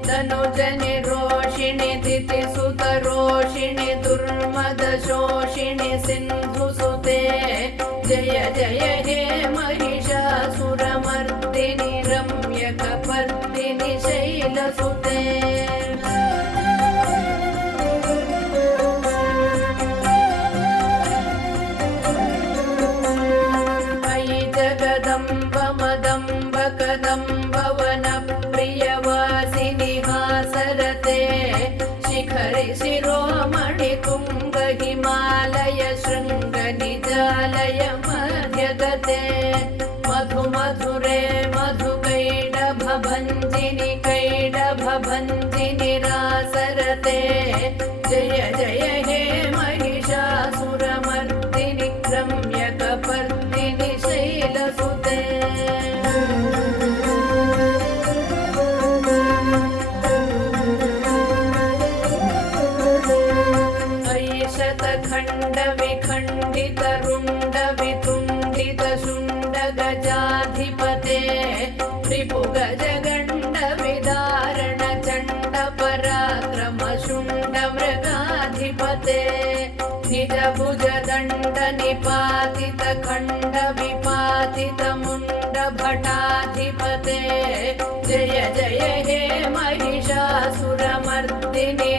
तनुजनि रोषिणि दितिसुतरोषिणि दुर्मदशोषिणि सिन्धुसुते जय जय हे महिषासुरमर्दिनि रम्यकपर्दिनि शैलसुते अयि जगदम्ब मदम्ब कदम्ब वनप्रियवासिनि हासरते शिखरि शिरोमणि तुङ्ग हिमालय शृङ्ग निजालय मध्यगते मधु मधुरे मधुकैडभभञ्जिनि कैडभभञ्जिनि रासरते जय जय हे महिषासुरमर्दिनि रम्यकपर्दिनि शैलसुते अयि शतखण्डविखण्डितरुण्डवितुण्डितशुण्डगजाधिपते रिपुगजगण्डविदारणचण्डपराक्रमशुण्डमृगाधिपते निजभुजदण्डनिपातितखण्डविपातितमुण्डभटाधिपते जय जय हे महिषासुरमर्दिनि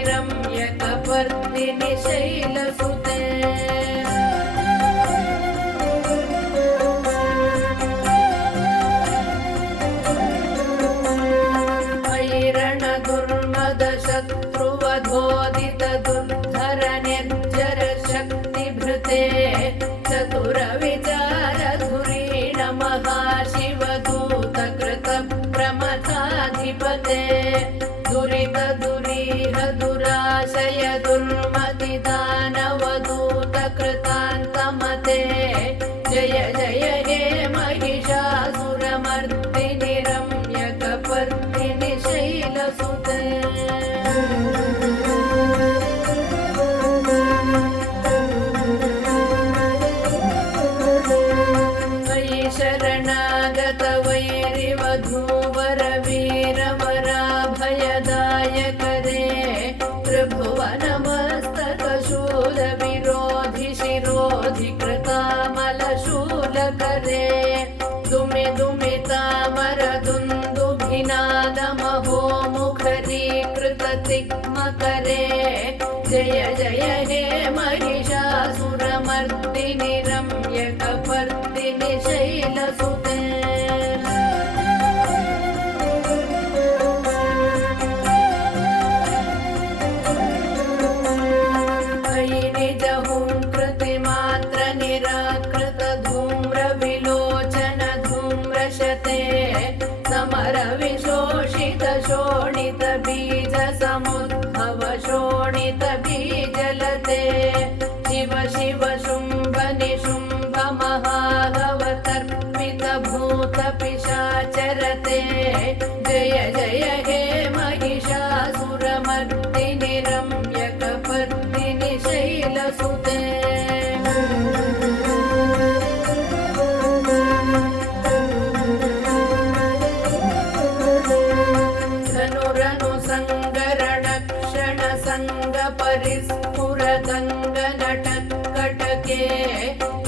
रम्यकपर्दिनि शैलसुते अयि दुर्मतिदानाधिपते दुरित दुरीह दुराशय दुर्मति दानवदूत कृतान्तमते जय जय हे महिषासुरमर्दिनि रम्यकपर्दिनि शैलसुते मयि शरणागत वैरिवधूवर वीरवराभयदायकरे त्रिभुवनमस्तकशूल विरोधि शिरोधि कृतामलशूलकरे दुमि दुमितामर दुन्दुभिनादमहो मुखरीकृततिग्मकरे जय जय हे महिषासुरमर्दिनि रम्यकपर्दिनि शैलसुते मयि निजहुङ्कृतिमात्र निराकृत धूम्रविलोचन धूम्रशते समर विशोषित शोणित बीज समुद्भव शोणित बीजलते शिव शिव शुम्भ निशुम्भ महाहवतर्पित भूत पिशाचरते जय जय हे महिषासुरमर्दिनि रम्यकपर्दिनि शैलसुते धनुरनु संगरण क्षण संग परिस्फुरदंग नटकटके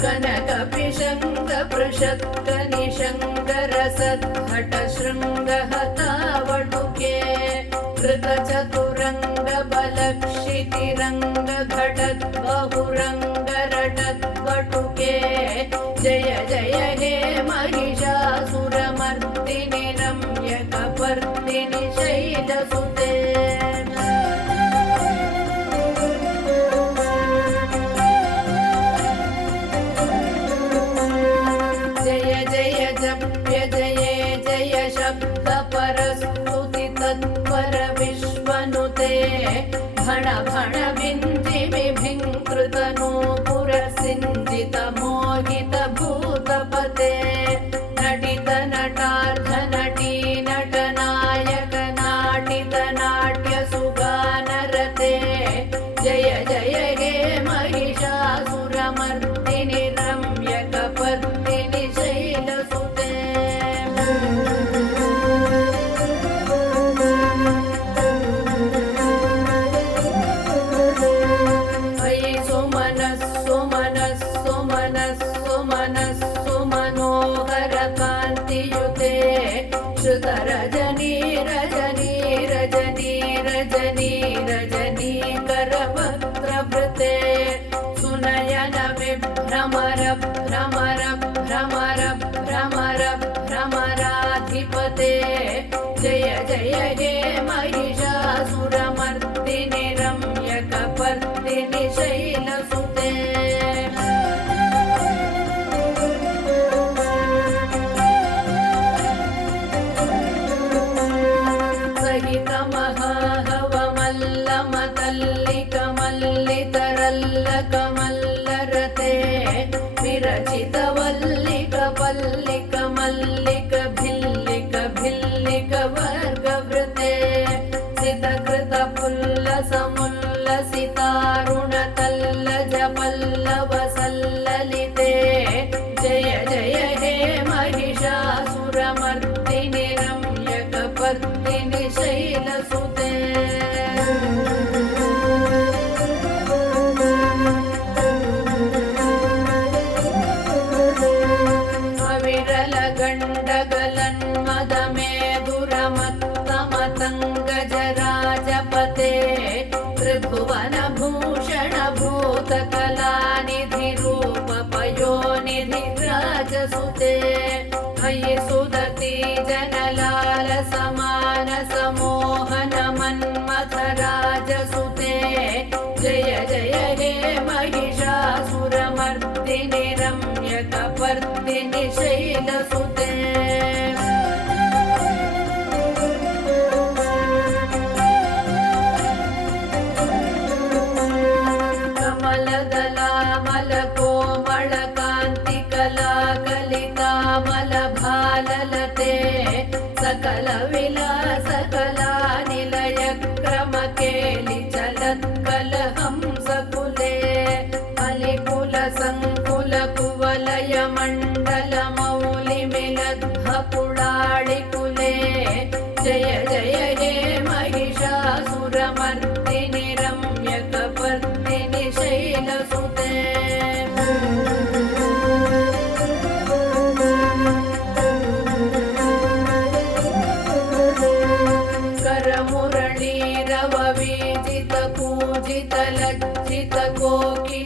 कनक पिशंग पृषत्क निशंग रसद्घट शृंग हतावटुके कृत चतुरंग बलक्षितिरंग घटत बहुरंग रटत वटुके जय जय हे महिषासुरमर्दिनि रम्यकपर्दिनि शैलसुते जय जय जप्य जये जय शब्द परस्तुति तत्पर विश्वनुते भण भण भिञ्जिमिभिङ्कृत नूपुर सिञ्जित मोहित भूतपते नटित नटार्ध नटी नटनायक नाटित नाट्य सुगानरते जय जय हे महिषासुरमर्दिनि रम्यकपर्दिनि शैलसुते मयि सुमनः सुमनः सुमनः सुमनः सुमनोहर कान्तियुते श्रुत रजनी रजनी रजनी रजनी रजनी करवक्त्रवृते सुनयन विभ्रमर भ्रमर भ्रमर भ्रमर भ्रमराधिपते जय जय हे महिषासुरमर्दिनि रम्यकपर्दिनि शैलसुते सहित महाहवमल्लमतल्लिक मल्लितरल्लक मल्लरते विरचित वल्लिक पल्लिक मल्लिक भिल्लिक भिल्लिक वर्गवृते सितकृत पुल्ल समुल्लसितारुण तल्लज पल्लव सल्ललिते जय जय हे महिषासुरमर्दिनि रम्यकपर्दिनि शैलसुते अविरल गण्डगलन्मदमेधुरमत्तमतङ्गजराजपते त्रिभुवनभूषण भूतकलानिधि रूप पयोनिधि राजसुते मयि सुदति जनलाल समान समोहन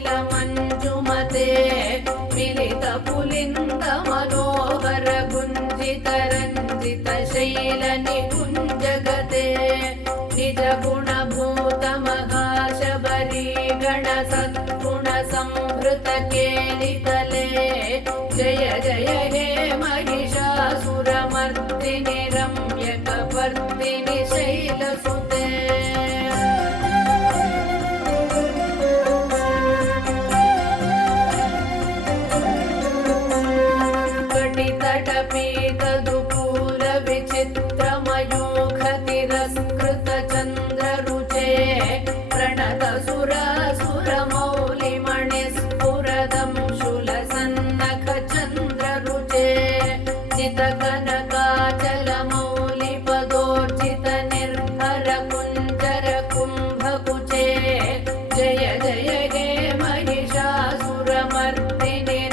कोकिलमञ्जुमते मिलितपुलिन्द मनोहर गुञ्जितरञ्जितशैलनिकुञ्जगते निजगुणभूत महाशबरी गणसद्गुणसंहृतकेलितले जय जय हे महिषासुरमर्दिनि रम्यकपर्दिनि शैलसुते कटितटपीतदुकूलविचित्रमयूखतिरस्कृतचन्द्ररुचे प्रणतसुरासुरमौलिमणिस्फुरदं शूलसन्नखचन्द्ररुचे चितकनकाचलमौलिपदोर्जितनिर्भरकुञ्जरकुम्भकुचे जय जय हे महिषासुरमर्दिनि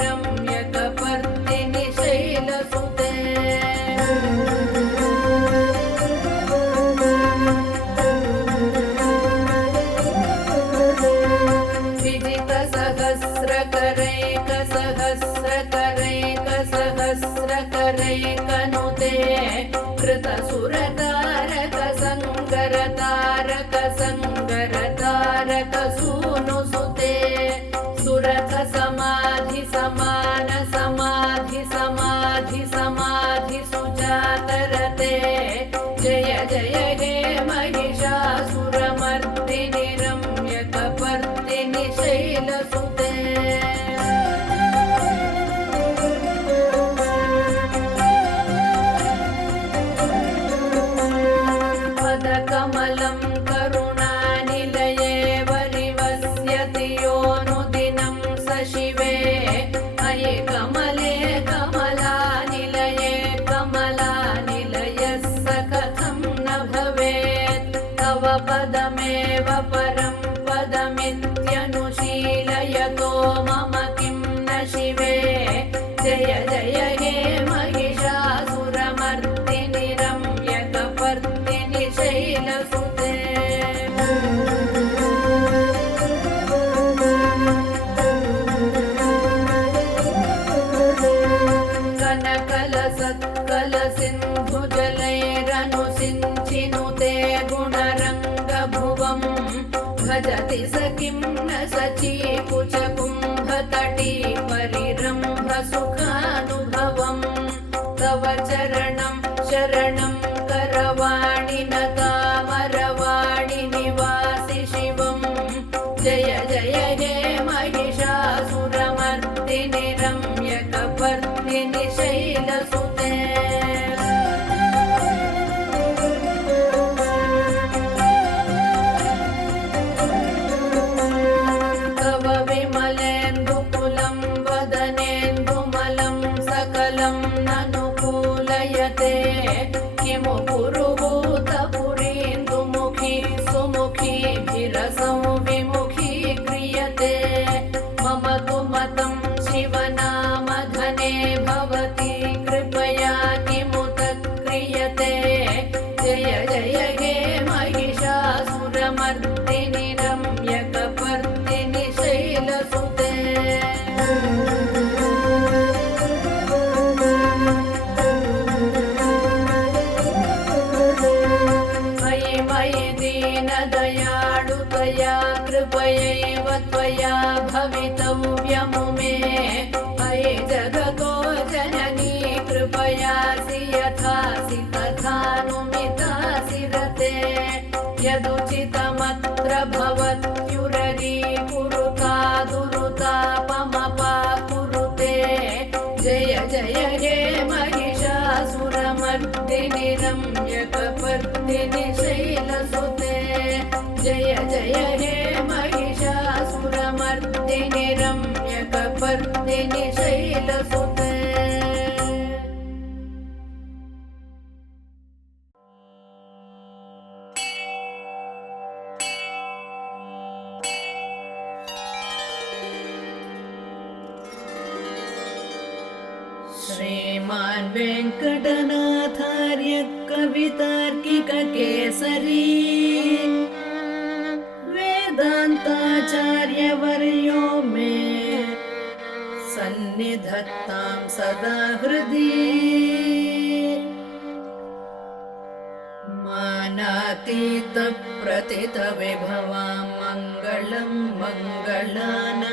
रम्यकपर्दिनि शैलसुते सहस्रकरैकसहस्रकरैकसहस्रकरैकनुते कृतसुरतारकसङ्गरतारकसङ्गरतारकसूनुसुते सुरतसमाधि समान समाधि समाधि समाधि सुजातरते जय जय हे महिषासुरमर्दिनि रम्यकपर्दिनि शैलसुते पदकमलं करुणानिलये वरिवस्यति योऽनुदिनं स शिवे अये कमले कमलानिलये कमलानिलयः स कथं न भवेत् तव पदमेव परं पदमित्यनुशीलयतो मम किं न शिवे जय जय हे महिषासुरमर्दिनि रम्यकपर्दिनि शैलसुते कनकलसत्कलसिन्धुजलैरनुसिञ्चिनुते गुणरङ्गभुवं भजति स किं न सचीकुचकुम्भतटी परिरम्भसुखानुभवम् तव चरणं शरणं करवाणि न तामरवाणि निवासि शिवं जय जय हे महिषासुरमर्दिनि रम्यकपर्दिनि शैलसुते तव विमलेन्दुकुलं वदनेन्दुमलं सकलं ननुकूलयते किमु पुरुभूतपुरीन्दुमुखी सुमुखीभिरसौ विमुखी क्रियते मम तु मतं शिवनामधने भवति कृपया किमु तत्क्रियते जय जय हे महिषासुरमर्दिनि रम्यकपर्दिनि शैलसुते मयि मयि दीनदयाळुतया कृपयैव त्वया भवितव्यमुमे अयि जगतो जननी कृपयासि यथासि तथानुमितासि रते यदुचितमत्र भवत्युररी कुरुता दुरुतापमपा कुरुते जय जय हे महिषासुरमर्दिनि रम्यकपर्दिनि शैलसुते जय जय हे महिषासुरमर्दिनि रम्यकपर्दिनि शैलसुते श्रीमान् वेङ्कटनाथार्य कवितार्किककेसरी वेदान्त आचार्यवर्यो मे सन्निधत्तां सदा हृदि मानातीतप्रथितविभवां मङ्गलं मङ्गलानाम्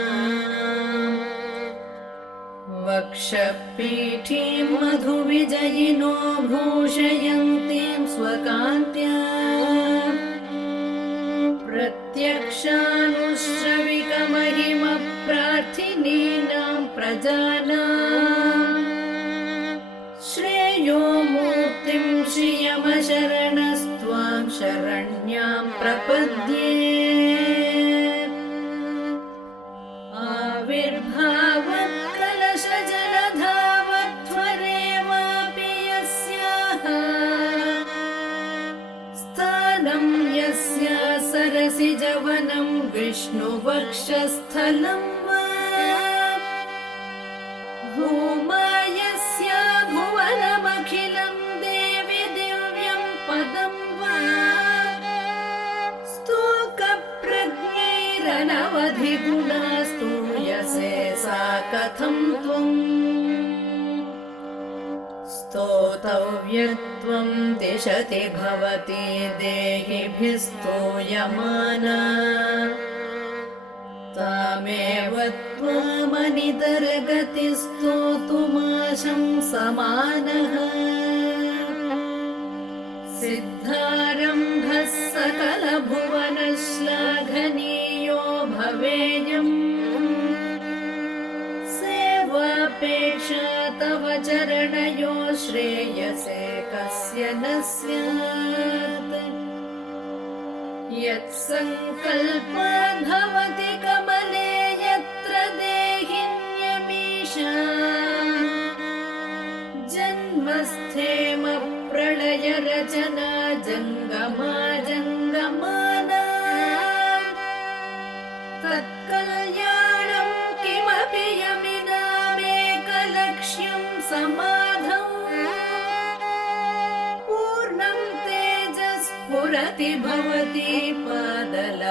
वक्षपीठीं मधुविजयिनो भूषयन्तीं स्वकान्त्या प्रत्यक्षानुश्रविकमहिमप्रार्थिनीनां प्रजानां श्रेयो मूर्तिं श्रियमशरणस्त्वां शरण्यां प्रपद्ये आविर्भावत्कलशजलधावत्वरेवापि यस्याः स्थानं यस्य सरसिजवनं विष्णुवक्षस्थलं वा भूमा यस्य भुवनमखिलं देवि दिव्यं पदं वा स्तोकप्रज्ञैरनवधिगुणा स्तूयसे सा कथं त्वम् स्तोतव्यत्वं दिशति भवति देहिभिः स्तूयमाना तामेव त्वामनितरगतिस्तोतुमाशं समानः सिद्धारम्भः सकलभुवनश्लाघनीयो भवेयम् सेवापेक्षा तव चरणयो श्रेयसे कस्य न स्यात् यत्सङ्कल्पो भवति कमले यत्र देहिन्यमीशा जन्मस्थेम प्रलयरचना जङ्गमा जङ्गमाना तत्कल्याणं किमपि यमिनामेकलक्ष्यं समाधौ पूर्णं तेजस्फुरति भवति पादलाक्षारसान्तम्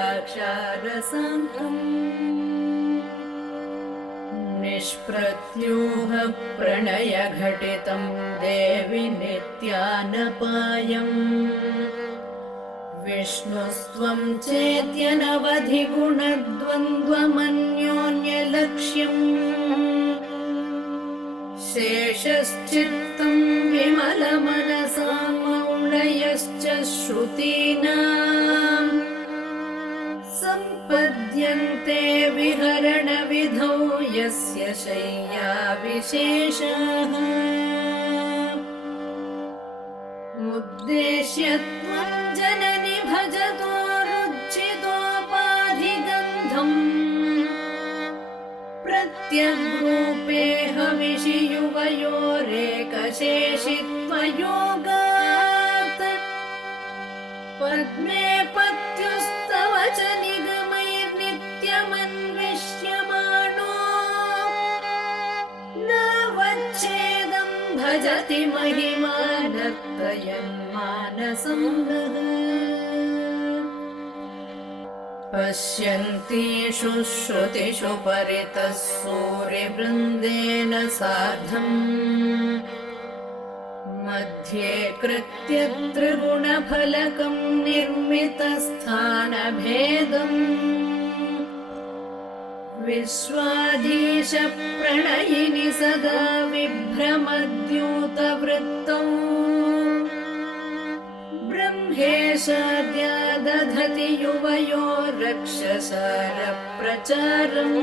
निष्प्रत्यूह प्रणयघटितं देवि नित्यानपायम् विष्णुस्त्वं चेत्यनवधिगुणद्वन्द्वमन्योन्यलक्ष्यम् शेषश्चित्तं विमलमनसां मौळयश्च श्रुतीनाम् सम्पद्यन्ते विहरणविधौ यस्य शय्या विशेषः उद्देश्य त्वं जननि भजतो रुचितोपाधिगन्धम् प्रत्यग्रूपे हविषि युवयोरेकशेषित्वयोगात् पद्मे पत्युस्तव च निगमैर्नित्यमन्विष्यमाणो न वच्छेदं भजति महिमानत्रयन्मानसं नः पश्यन्तीषु श्रुतिषु परितः सूर्यवृन्देन सार्धम् मध्ये कृत्य त्रिगुणफलकं निर्मितस्थानभेदम् विश्वाधीश प्रणयिनि सदा विभ्रमद्यूतवृत्तौ ब्रह्मेशाद्या दधति युवयो रक्षसारप्रचारम्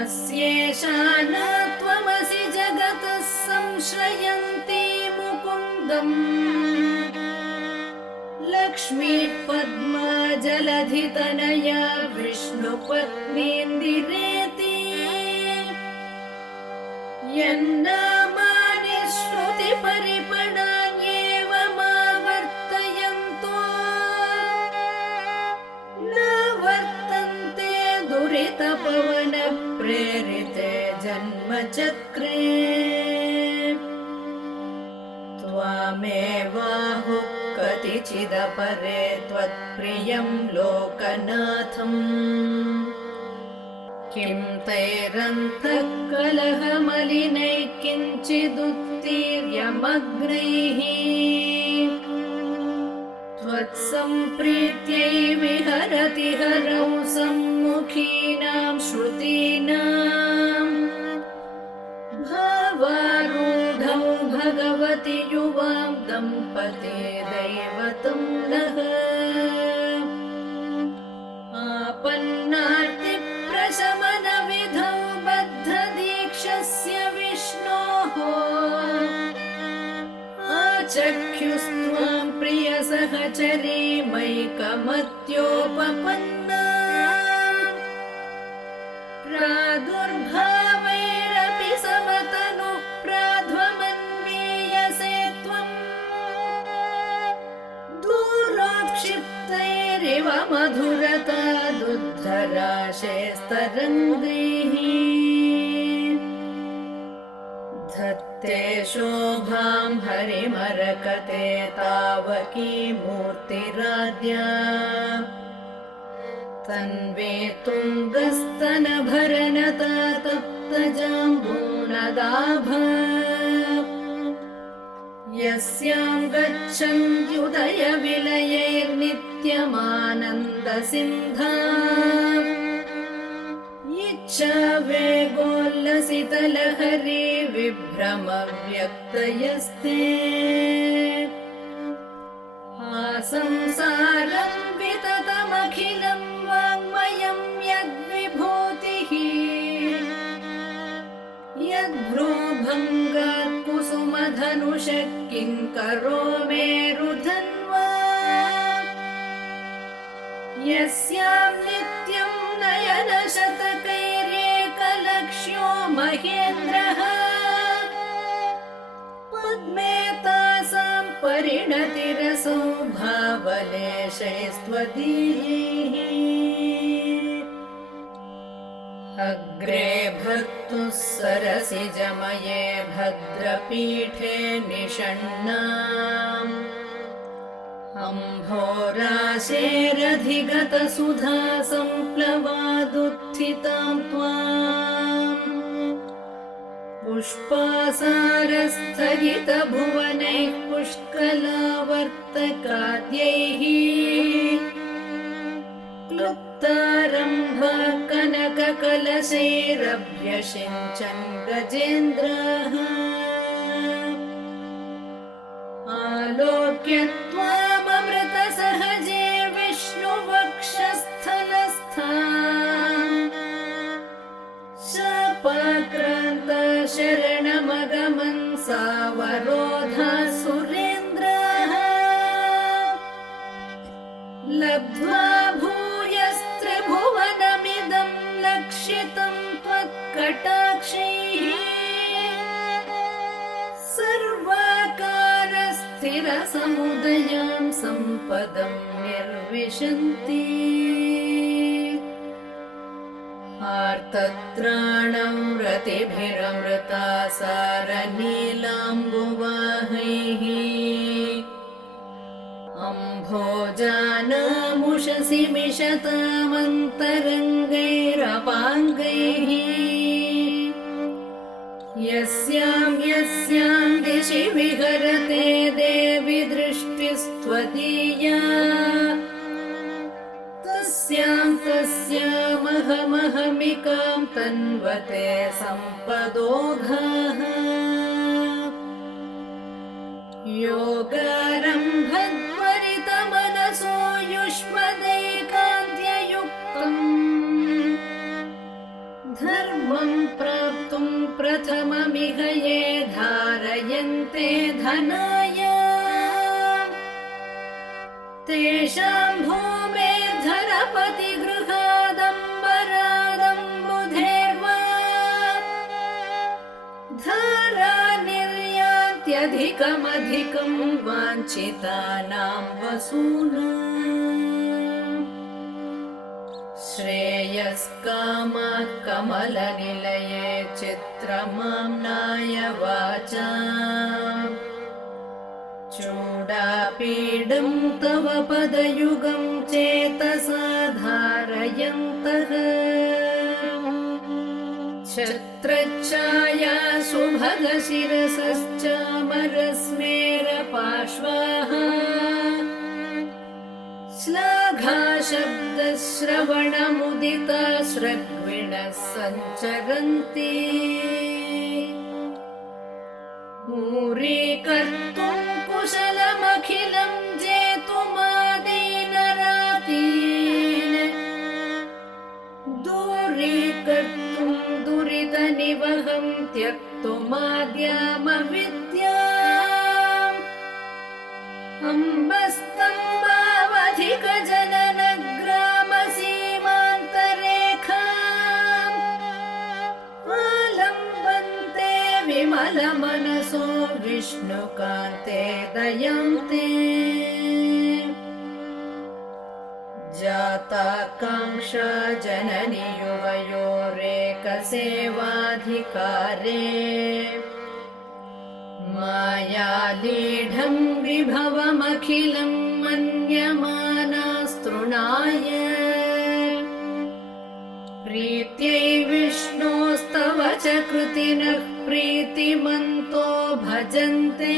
अस्येषा न त्वमसि जगतः संश्रयन्ती मुकुन्दम् लक्ष्मीः पद्मा जलधितनया विष्णुपत्नीन्दिरेति यन्नामानि श्रुतिपरिपणान्येवमावर्तयन्तो न वर्तन्ते दुरितपवनप्रेरिते जन्मचक्रे त्वामेवाहुः गतिचिदपरे त्वत्प्रियं लोकनाथम् किं तैरन्तःकलहमलिनैः किञ्चिदुत्तीर्यमग्नैः त्वत्सम्प्रीत्यै विहरति हरौ सम्मुखीनां श्रुतीनाम् भावारूढौ भगवति युवां दम्पते दैवतं नः आपन्नार्तिप्रशमनविधौ बद्धदीक्षस्य विष्णोः आचख्युस्त्वां प्रियसहचरीमैकमत्योपपन्ना प्रादुर्भावैरपि समतनु प्राध्वमन्वीयसे त्वम् दूरोत्क्षिप्तैरिव मधुरता दुद्धराशेस्तरङ्गैः धत्ते शोभां हरिमरकते तावकी मूर्तिराद्या तन्वे तुङ्गस्तनभरनता तप्तजाम्बूनदाभा यस्यां गच्छन्त्युदयविलयैर्नित्यमानन्दसिन्धा इच्छा वेगोल्लसितलहरी विभ्रमव्यक्तयस्ते आसंसारं विततमखिलं वाङ्मयं यद्विभूतिः यद्भ्रूभङ्गात् कुसुमधनुषः किङ्करो मेरुधन्वा यस्यां नित्यं नयनशतकैर्येकलक्ष्यो महेन्द्रः पद्मे तासां परिणतिरसौ भावलेशैस्त्वदीः अग्रे भर्तुः सरसिजमये भद्रपीठे निषण्णाम् अम्भोराशेरधिगतसुधा सम्प्लवादुत्थितां त्वाम् पुष्पासारस्थगितभुवनैः पुष्कलावर्तकाद्यैः क्लुप्तारम्भा कनककलशैरभ्यषिञ्चन् गजेन्द्रः आलोक्य त्वाममृतसहजे विष्णुवक्षस्थलस्थाम् शापाक्रान्ता शरणमगमन् सावरोधा सुरेन्द्रः लब्ध्वा भूयस्त्रिभुवनमिदं लक्षितं त्वत्कटाक्षैः सर्वाकारस्थिरसमुदयां सम्पदं निर्विशन्ति आर्तत्राणं रतिभिरमृता सारनीलाम्बुवाहैः अम्भोजानामुषसि मिषतामन्तरङ्गैरपाङ्गैः यस्यां दिशि विहरते देवि दृष्टिस्त्वदीया तस्यामहमहमिकां तन्वते सम्पदोघाः योगारम्भत्वरितमनसो युष्मदैकान्त्ययुक्तम् धर्मं प्राप्तुं प्रथममिह ये धारयन्ते धनाय तेषां भूमेर्धरपतिगृहादम्बरादम्बुधेर्वा धारा निर्यान्त्यधिकमधिकं वाञ्छितानां वसूनाम् श्रेयस्कामः कमलनिलये चित्रमाम्नाय वाचा चूडापीडं तव पदयुगं चेतसा धारयन्तः छत्रच्छाया सुभगशिरसश्चामरस्मेरपार्श्वाः श्लाघाशब्दश्रवणमुदिता स्रग्विणः सञ्चरन्ति मूरीकर्तुं कुशलमखिलं जेतुमादीनरातीन् दूरीकर्तुं दुरितनिवहं त्यक्तुमाद्यामविद्याम् अम्बस्तम्भावधिकजननग्रामसीमान्तरेखाम् आलम्बन्ते विमलमनसो विष्णुकान्ते दयन्ते जाताकाङ्क्षा जननि युवयोरेकसेवाधिकारे मायालीढं विभवमखिलं मन्यमानास्तृणाय प्रीत्यै विष्णोस्तव च कृतिनः प्रीतिमन्तो भजन्ते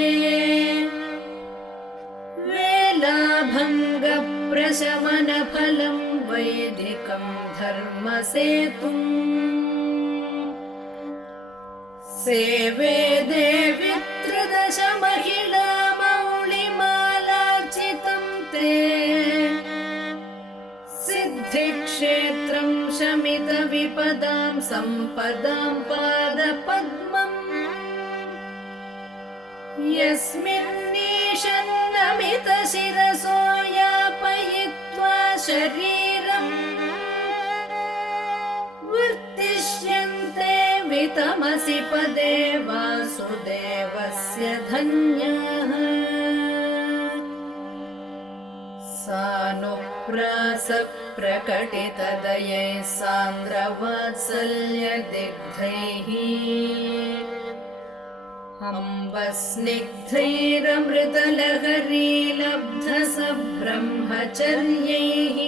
वेलाभङ्गप्रशमनफलं वैदिकं धर्मसेतुम् सेवे देवि त्रिदश महिला मौलिमालार्चितं ते सिद्धिक्षेत्रं शमितविपदां सम्पदां पादपद्मम् यस्मिन्नीशन्नमितशिरसो यापयित्वा शरीरम् वर्तिष्यन्ते वितमसि पदे वासुदेवस्य धन्याः सानुप्रासप्रकटितदयैः सान्द्रवात्सल्यदिग्धैः अम्बस्निग्धैरमृतलहरीलब्धसब्रह्मचर्यैः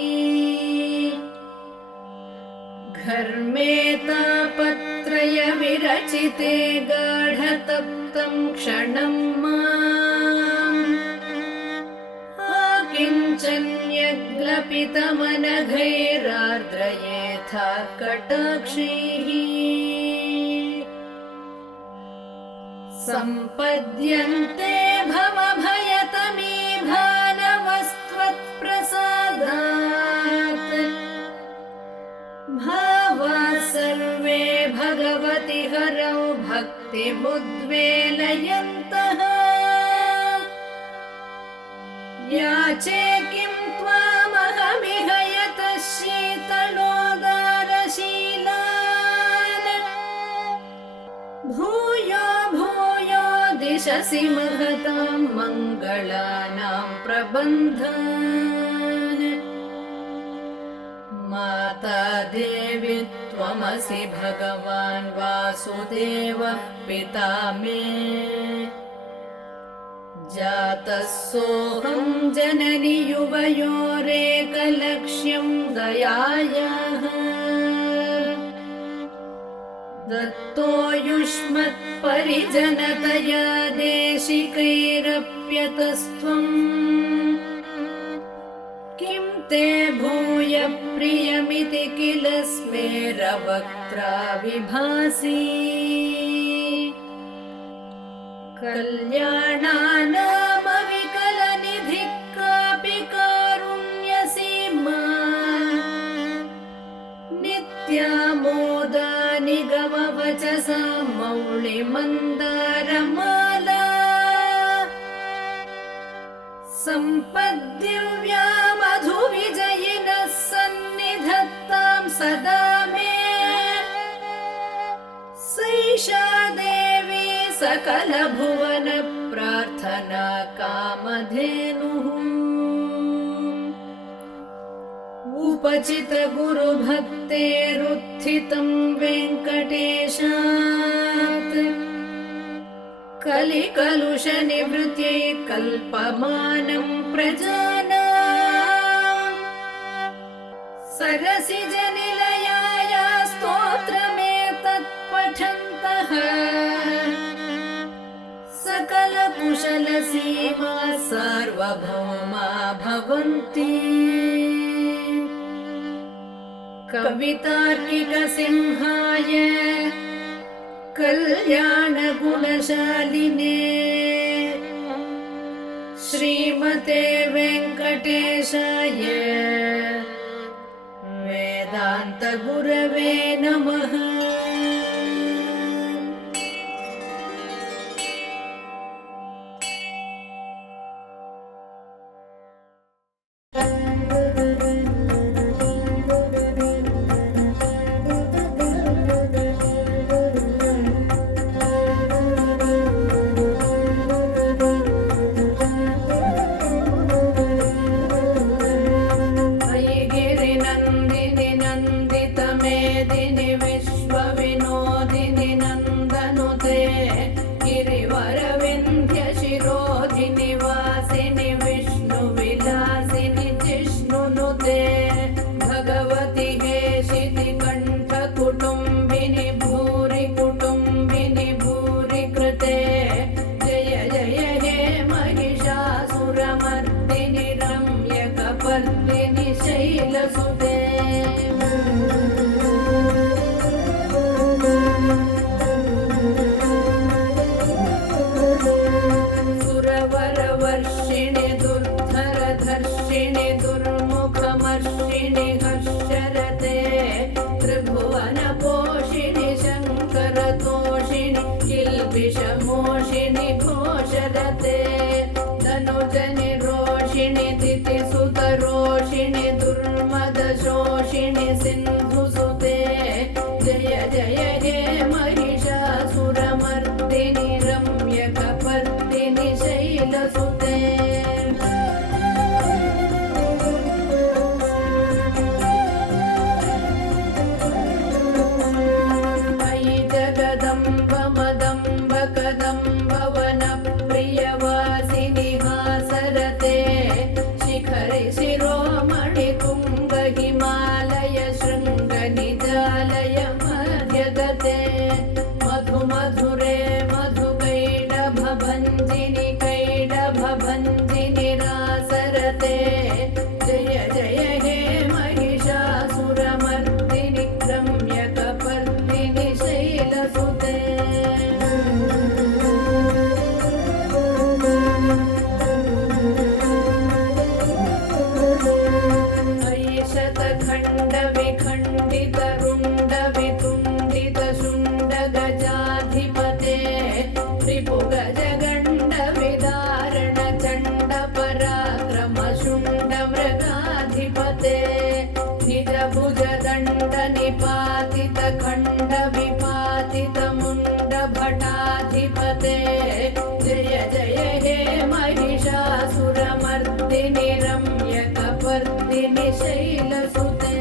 घर्मेतापत्रय विरचिते गाढतप्तं क्षणं माम् आकिञ्चन्यग्लपितमनघैरार्द्रयेथा कटाक्षैः सम्पद्यन्ते भवभयतमी भानवस्त्वत्प्रसादात् भावाः सर्वे भगवति हरौ भक्तिमुद्वेलयन्तः याचे किं त्वामहमिह यतः शीतलोदारशीलान् भूयो भूयो दिशसि महतां मङ्गलानां प्रबन्धान् माता देवी त्वमसि भगवान् वासुदेवः पिता मे जातः सोऽहं जननि युवयोरेकलक्ष्यं दयायाः दत्तो युष्मत्परिजनतया देशिकैरप्यतस्त्वम् किं ते भूय प्रियमिति किल स्मेरवक्त्रा विभासि कल्याणानामविकलनिधिः कापि कारुण्यसीमा नित्यामोदा निगमवचसा मौलिमन्दारमाला सम्पद्दिव्या मधुविजयिनः सन्निधत्तां सदा मे सैषा देवी सकलभुवन प्रार्थना कामधेनुः उपचित गुरुभक्तेरुत्थितं वेङ्कटेशात् कलिकलुषनिवृत्यै कल्पमानं प्रजानां सरसिजनिलयाय स्तोत्रमेतत् पठन्तः सकलकुशलसीमा सार्वभौमा भवन्ति कवितार्किकसिंहाय कल्याणगुणशालिने श्रीमते वेङ्कटेशाय वेदान्तगुरवे नमः। सुरवरवर्षिणि दुर्धरधर्षिणि दुर्मुखमर्षिणि हर्षरते त्रिभुवनपोषिणि शङ्करतोषिणि किल्बिषमोषिणि घोषरते तनुजनिरोषिणि दितिसुतरोषिणि दुर्मदशोषिणि सिन्धुसुते जय जय हे महिषासुरमर्दिनि रम्यकपर्दिनि शैलसुते मयि जगदम्ब मदम्ब कदम्ब वनप्रियवासिनि हासरते शिखरि शिरोमणि तुङ्ग हिमालय शृङ्गनिजालय मध्यगते मधु मधुरे मधुकैडभभञ्जिनि कैडभभञ्जिनि रासरते जय जय हे महिषासुरमर्दिनि रम्यकपर्दिनि शैलसुते विखण्डितरुण्डवितुण्डितशुण्डगजाधिपते रिपुगजगण्डविदारणचण्डपराक्रमशुण्डमृगाधिपते निजभुजदण्डनिपातितखण्डविपातितमुण्डभटाधिपते जय जय हे महिषासुरमर्दिनि रम्यकपर्दिनि शैलसुते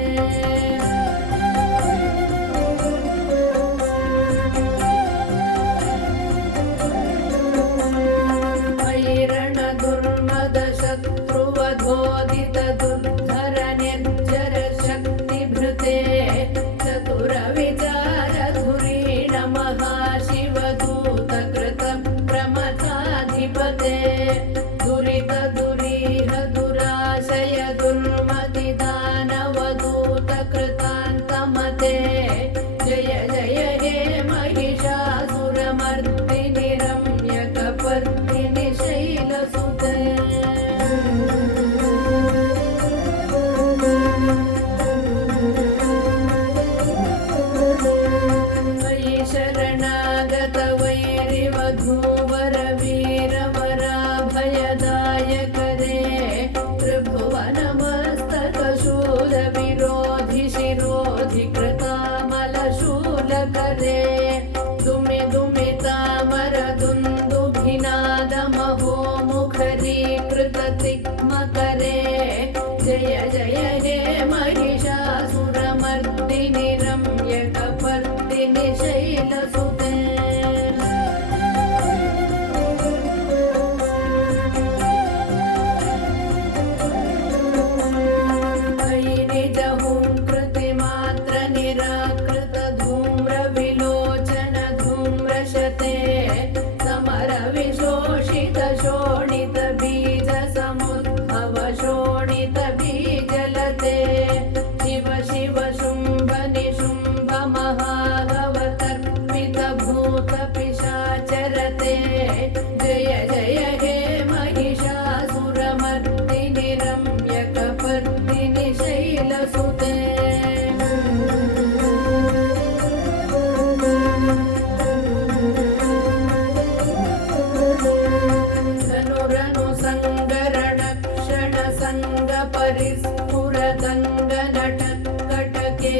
शत्रुवधोदित दुर्धर निर्जर शक्तिभृते चतुरविचार धुरीण महाशिवदूत कृत प्रमथाधिपते दुरित दुरीह दुराशय दुर्मति दानवदूत कृतान्तमते जय जय हे महिषासुरमर्दिनि रम्यकपर्दिनि शैलसुते शरणागत वैरिवधूवर वीरवराभयदायक रे त्रिभुवनमस्तकशूल विरोधि शिरोधि कृतामलशूलक रे दुमि दुमितामर दुन्दुभिनाद महो मुखरीकृत तिग्मकरे जय जय हे महिषासुरमर्दिनि रम्यकपर्दिनि शैलसुते परिस्फुरदङ्गनटकटके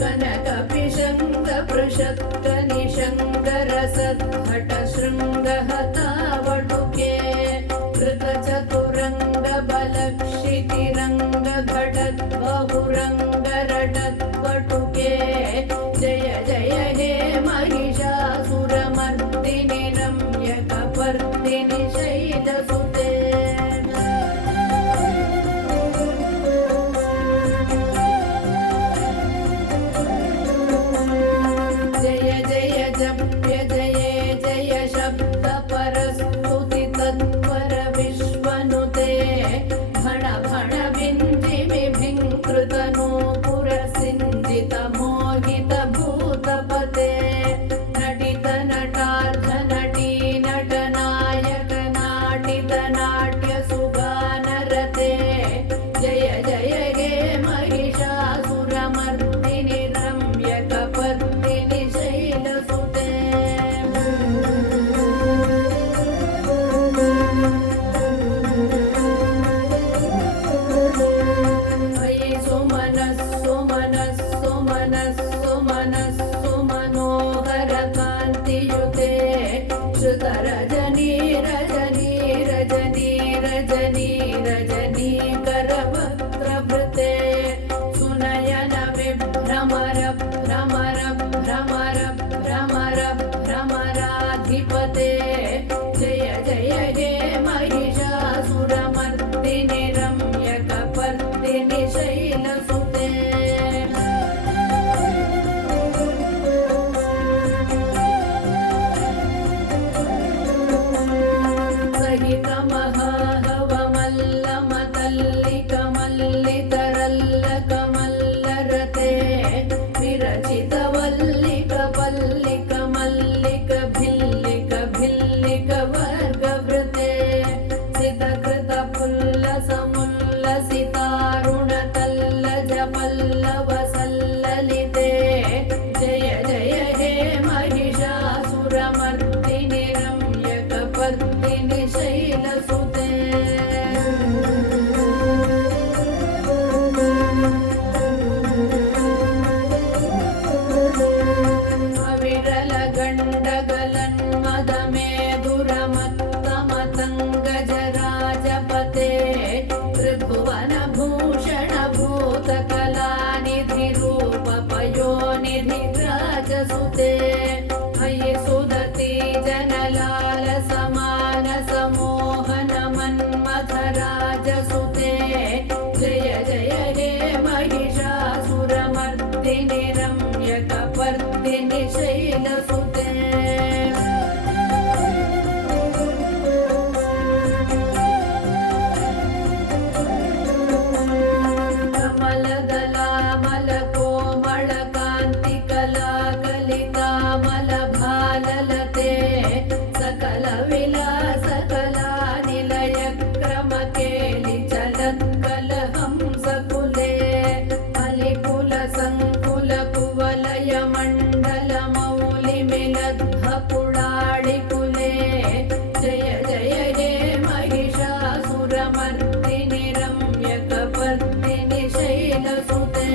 कनकपिशङ्गपृषत्कनिशङ्गरसद्घटशृङ्गहतावटुके कृतचतुरङ्गबलक्षितिरङ्गघटद्बहुरङ्गरटत्पटुके जय जय हे महिषासुरमर्दिनि रम्यकपर्दिनि शैलसुते जय जय जप्य जये जय शब्द परस्तुति तत्पर विश्वनुते भण भण विञ्जिमिभिङ्कृतनूपुर सिञ्जित मोहित भूतपते नटित नटार्थ नटी नटनायक नाटित नाट्य सुगानरते जय जय हे महिषासुरमर्दिनि रम्यकपर्दिनि शैलसुते मयि सुमनः सुमनः सुमनः सुमनः सुमनोहरकान्तियुते श्रुतरजनी रजनी रजनी रजनी रजनी करवक्त्रवृते सुनयन विभ्रमर भ्रमर भ्रमर भ्रमर भ्रमराधिपते जय जय हे महिषासुरमर्दिनि रम्यकपर्दिनि शैलसुते सहितमहाहवमल्लमतल्लिकमल्लितरल्लकमल्लरते विरचितवल्लिकपल्लिकमल्लिक भिल्लिक भिल्लिक वर्गवृते सितकृतपुल्लसमुल्लसितारुणतल्लजपल्लवसल्ललिते जय जय हे महिषासुरमर्दिनि रम्यकपर्दिनि शैलसुते अविरलगण्डगलन्मदमेधुरमत्तमतङ्गजराजपते त्रिभुवनभूषणभूतकलानिधिरूपपयोनिधिराजसुते मयि सुदति जनलाल समान समोहन मन्मथराजसुते जय जय हे महिषासुरमर्दिनि रम्यकपर्दिनि शैलसुते कमलदलामलकोमलकान्तिकलाकलितामलभाललते सकलविलासकलानिलयक्रमकेलिचलत्कलहंसकुले फलिकुलसङ्कुलकुवलयमण्डलमौलिमिलद्भपुडाळिकुले जय जय हे महिषासुरमर्दिनि रम्यकपर्दिनि शैलसुते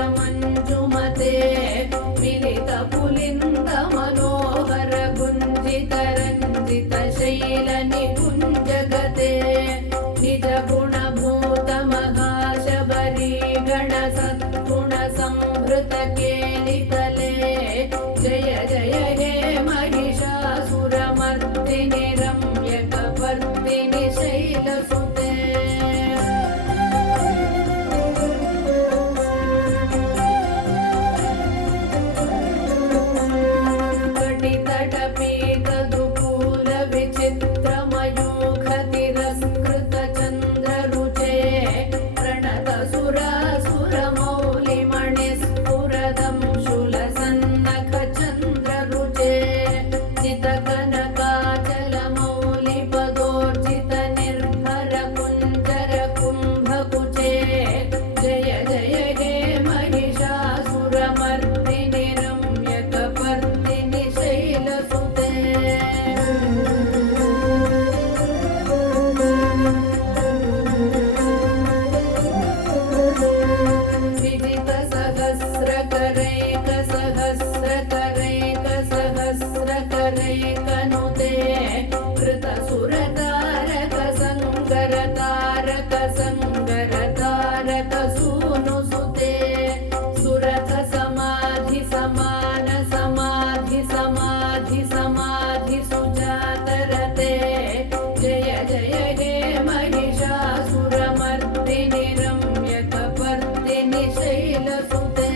करमुरळीरववीजितपूजितलज्जितकोकिलमञ्जुमते मिलितपुलिन्दमनोहरगुञ्जितरञ्जितशैलनिकुञ्जगते निजगुणभूतमहाशबरी गणसद्गुणसंहृतकेलितले जय जय हे महिषासुरमर्दिनि रम्यकपर्दिनि शैलसुते कटितटपीतदुकूलविचित्रमयूखतिरस्कृतचन्द्ररूपे संगर तारक सूनु सुते सुरथ समाधि समान समाधि समाधि समाधि सुजातरते जय जय हे महिषासुरमर्दिनि रम्यकपर्दिनि शैलसुते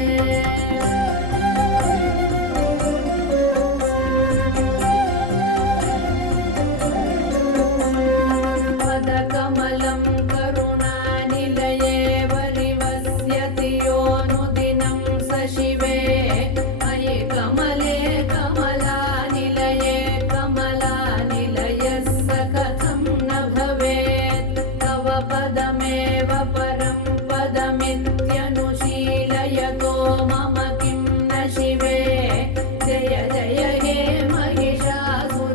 पदकमलं करुणानिलये वरिवस्यति योऽनुदिनं स शिवे अयि कमले कमलानिलये कमलानिलयः स कथं न भवेत् तव पदमेव परं पदमित्यनुशीलयतो मम किं न शिवे जय जय हे महिषासुरमर्दिनि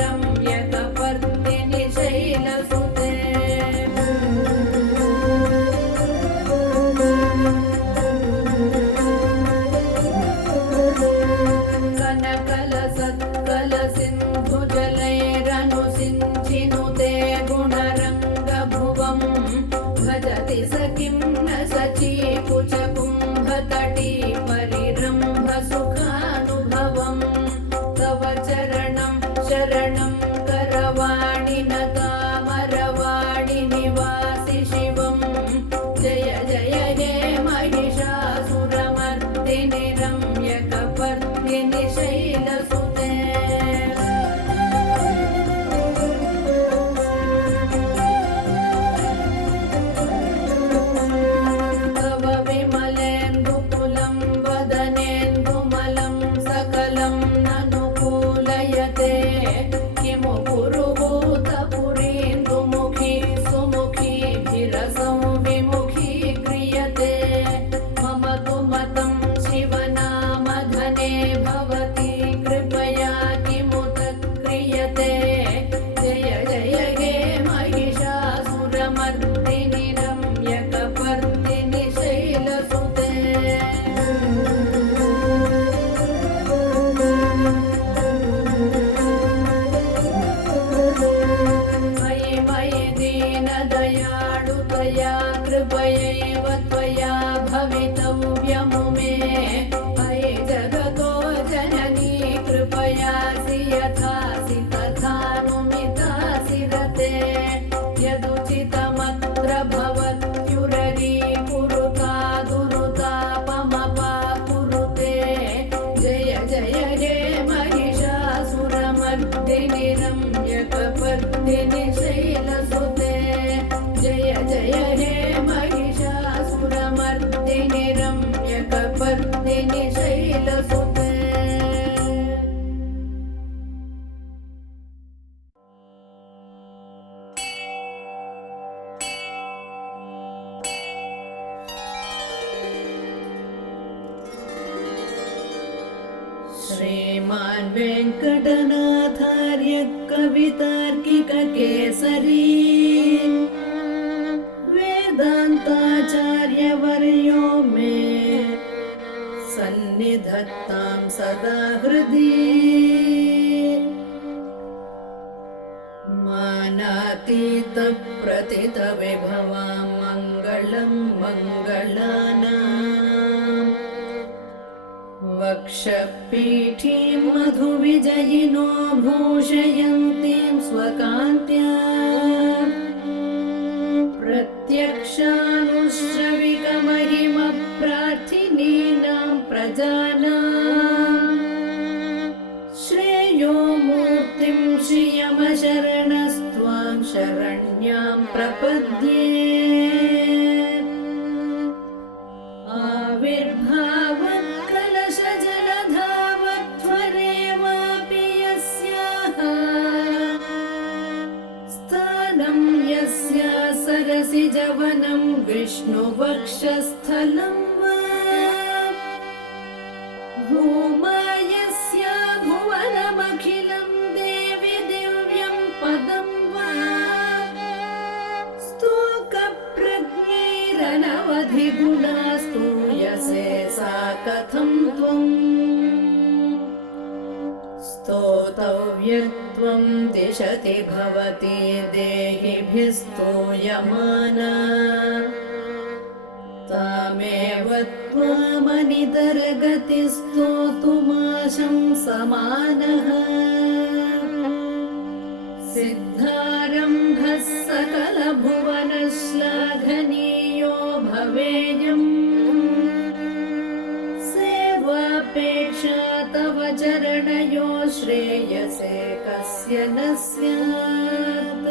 रम्यकपर्दिनि शैलसुते कनकलसत्कलसिन्धुजलैरनुसिञ्चिनुते गुणरङ्गभुवं भजति स किं न सचीकुचकुम्भतटी परिरम्भसुखानुभवं तव चरणं शरणं करवाणि न कामरवाणि निवासि शिवं जय जय हे महिषासुरमर्दिनि रम्यकपर्दिनि शैलसुते तव विमलेन्दुकुलं वदनेन्दुमलं सकलं ननुकूलयते किमु पुरुहूतपुरीन्दुमुखी सुमुखीभिरसं विमुखी क्रियते मम तु मतं शिवनामधने भवति कृपया किमुत क्रियते जय जय हे महिषासुरमर्दिनि रम्यकपर्दिनि शैलसुते मयि मयि दीनदयाळुतया कृपयैव त्वया भवितव्यमु मे मयि जगतो जननी कृपयासि यथासि तथानुमितासि रते यदुचितमत्र भवत्युररी कुरुता दुरुतापमपा कुरुते जय जय हे महिषासुरमर्दिनि रम्यकपर्दिनि शैलसुते जय जय हे महिषासुरमर्दिनि रम्यकपर्दिनि शैलसुते श्रीमान् वेङ्कटनाथार्य कवितार्किककेसरी वेदान्ताचार्यवर्यो मे सन्निधत्तां सदा हृदि मानातीतप्रथितविभवां मङ्गलं मङ्गलानाम् वक्षपीठीं मधुविजयिनो भूषयन्तीं स्वकान्त्या प्रत्यक्षानुश्रविकमहिमप्रार्थिनीनां प्रजानां श्रेयो मूर्तिं श्रियमशरणस्त्वां शरण्यां प्रपद्ये आविर्भावत्कलशजलधावत्वरेवापि यस्याः स्थानं यस्या सरसिजवनं विष्णुवक्षस्थलं वा भूमायस्या भुवनमखिलं देवि दिव्यं पदं वा स्तोकप्रज्ञैरनवधिगुणा स्तूयसे सा कथं त्वम् स्तोतव्यत्वं त्वं दिशति भवति देहिभिः स्तूयमाना तामेव त्वामनितरगतिस्तोतुमाशं समानः सिद्धारम्भः सकलभुवनश्लाघनीयो भवेयम् सेवापेक्षा तव चरणयो श्रेयसे कस्य न स्यात्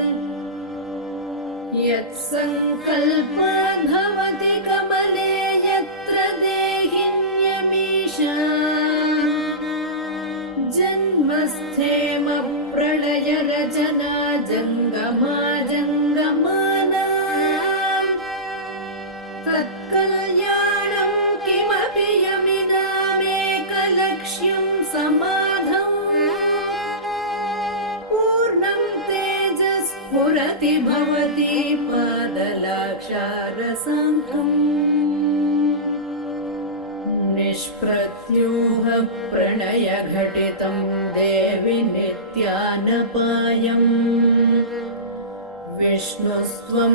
यत्सङ्कल्पो भवति कमले यत्र देहिन्यमीशा जन्मस्थेम प्रलय रचना जङ्गमा जङ्गमाना तत्कल्याणं किमपि यमिनामेकलक्ष्यं समाधौ पूर्णं तेजस्फुरति भवति पादलाक्षारसाङ्कम् निष्प्रत्यूह प्रणयघटितं देवि नित्यानपायम् विष्णुस्त्वं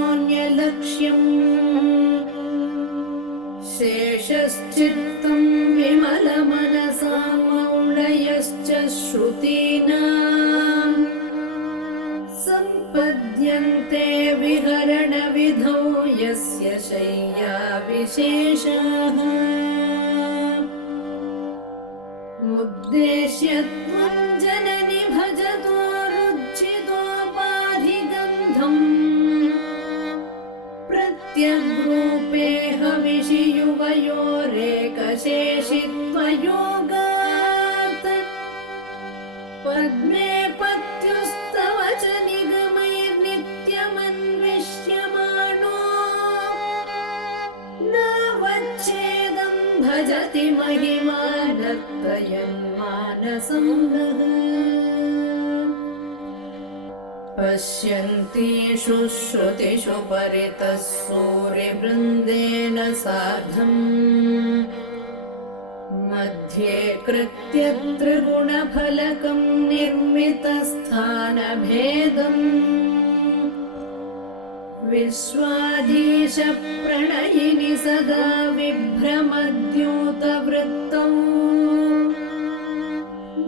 चेत्यनवधिगुणद्वन्द्वमन्योन्यलक्ष्यम् शेषश्चित्तं विमलमनसा मौढयश्च श्रुतीनाम् सम्पद्यन्ते विहरणविधौ यस्य शय्या विशेषः उद्देश्य त्वं जननि भजतो रुचितोपाधिगन्धम् प्रत्यग्रूपे हविषि युवयोरेकशेषित्वयोगात् पद्मे पत्युस्तव च निगमैर्नित्यमन्विष्यमाणो नावच्छेदं भजति महिमानत्रयन्मानसं नः पश्यन्तीषु श्रुतिषु परितः सूर्यवृन्देन सार्धम् मध्ये कृत्य त्रिगुणफलकं निर्मितस्थानभेदम् विश्वाधीश प्रणयिनि सदा विभ्रमद्यूतवृत्तौ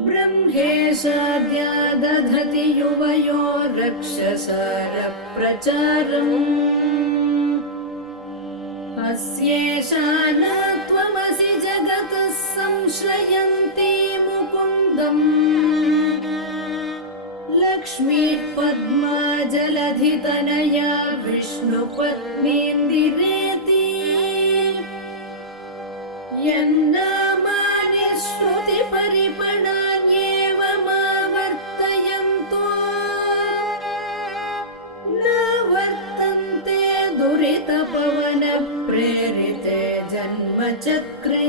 ब्रह्मेशाद्या दधति युवयो रक्षसारप्रचारम् अस्येषा न त्वमसि जगतः संश्रयन्ती मुकुन्दम् लक्ष्मीः पद्मा जलधितनया विष्णुपत्नीन्दिरेति यन्नामानि श्रुतिपरिपणान्येवमावर्तयन्तो न वर्तन्ते दुरितपवनप्रेरिते जन्मचक्रे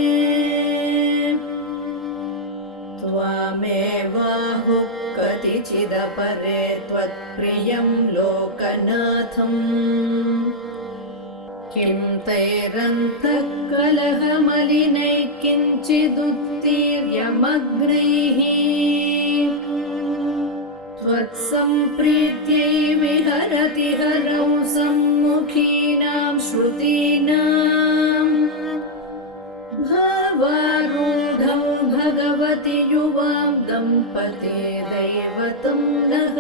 त्वामेवाहुः कतिचिदपरे त्वत्प्रियं लोकनाथम् किं तैरन्तःकलहमलिनैः किञ्चिदुत्तीर्यमग्नैः त्वत्सम्प्रीत्यै विहरति हरौ सम्मुखीनां श्रुतीनाम् भावारूढौ भगवति युवां दम्पते दैवतं नः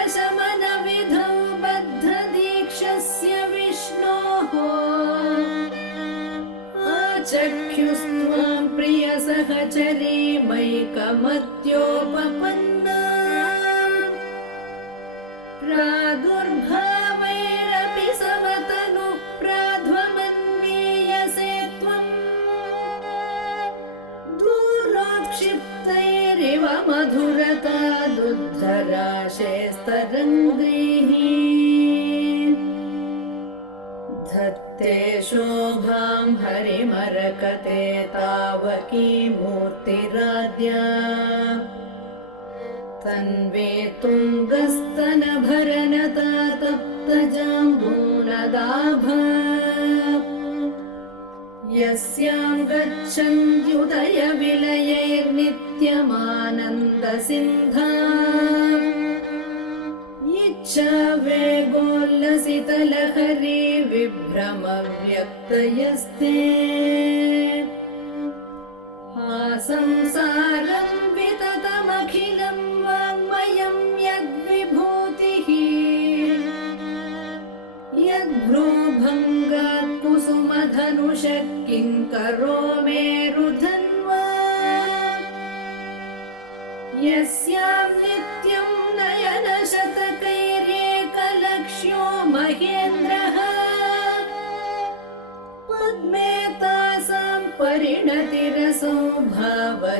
आपन्नार्तिप्रशमनविधौ बद्धदीक्षस्य विष्णोः आचख्युस्त्वां प्रियसहचरीमैकमत्योपपन्ना प्रादुर्भावैरपि समतनु प्राध्वमन्वीयसे त्वम् दूरोत्क्षिप्तैरिव मधुरता दुद्धराशेस्तरङ्गैः धत्ते शोभां हरिमरकते तावकी मूर्तिराद्या तन्वे तुङ्गस्तनभरनता तप्तजाम्बूनदाभा यस्यां गच्छन्त्युदयविलयैर्नित्यमानन्दसिन्धा इच्छा वेगोल्लसितलहरी विभ्रमव्यक्तयस्ते आसंसारं विततमखिलं वाङ्मयं यद्विभूतिः यद्भ्रूभङ्गात् कुसुमधनुषः किङ्करो मेरुधन्वा यस्यां नित्यं नयनशतकैर्येकलक्ष्यो महेन्द्रः पद्मे तासां परिणतिरसौ भावलेशैस्त्वदीयैः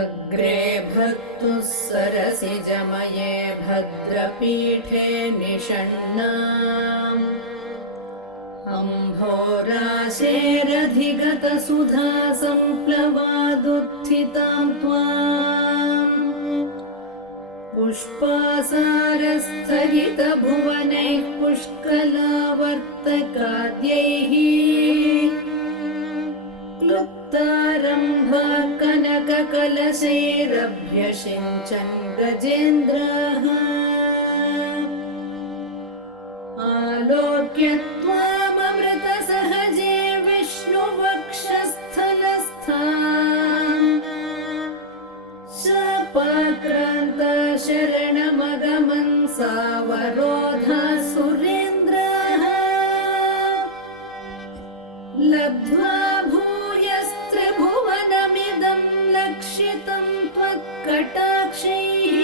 अग्रे भक्तुः सरसिजमये भद्रपीठे निषण्णाम् अम्भोराशेरधिगतसुधा सम्प्लवादुत्थितां त्वाम् पुष्पासारस्थगितभुवनैः पुष्कलावर्तकाद्यैः क्लुप्तारम्भा कनककलशैरभ्यषिञ्चन् गजेन्द्रः आलोक्य त्वाममृतसहजे विष्णुवक्षस्थलस्थाम् शापाक्रान्ता शरणमगमन् सावरोधा सुरेन्द्रः लब्ध्वा भूयस्त्रिभुवनमिदं लक्षितं त्वत्कटाक्षैः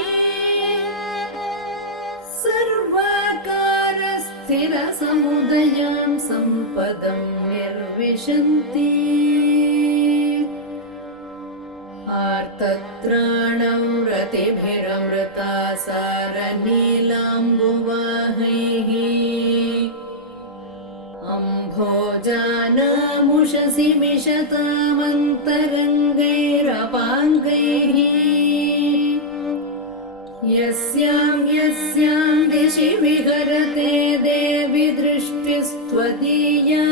सर्वाकारस्थिरसमुदयां सम्पदं निर्विशन्ति आर्तत्राणं रतिभिरमृता सारनीलाम्बुवाहैः अम्भोजानामुषसि मिषतामन्तरङ्गैरपाङ्गैः यस्यां दिशि विहरते देवि दृष्टिस्त्वदीया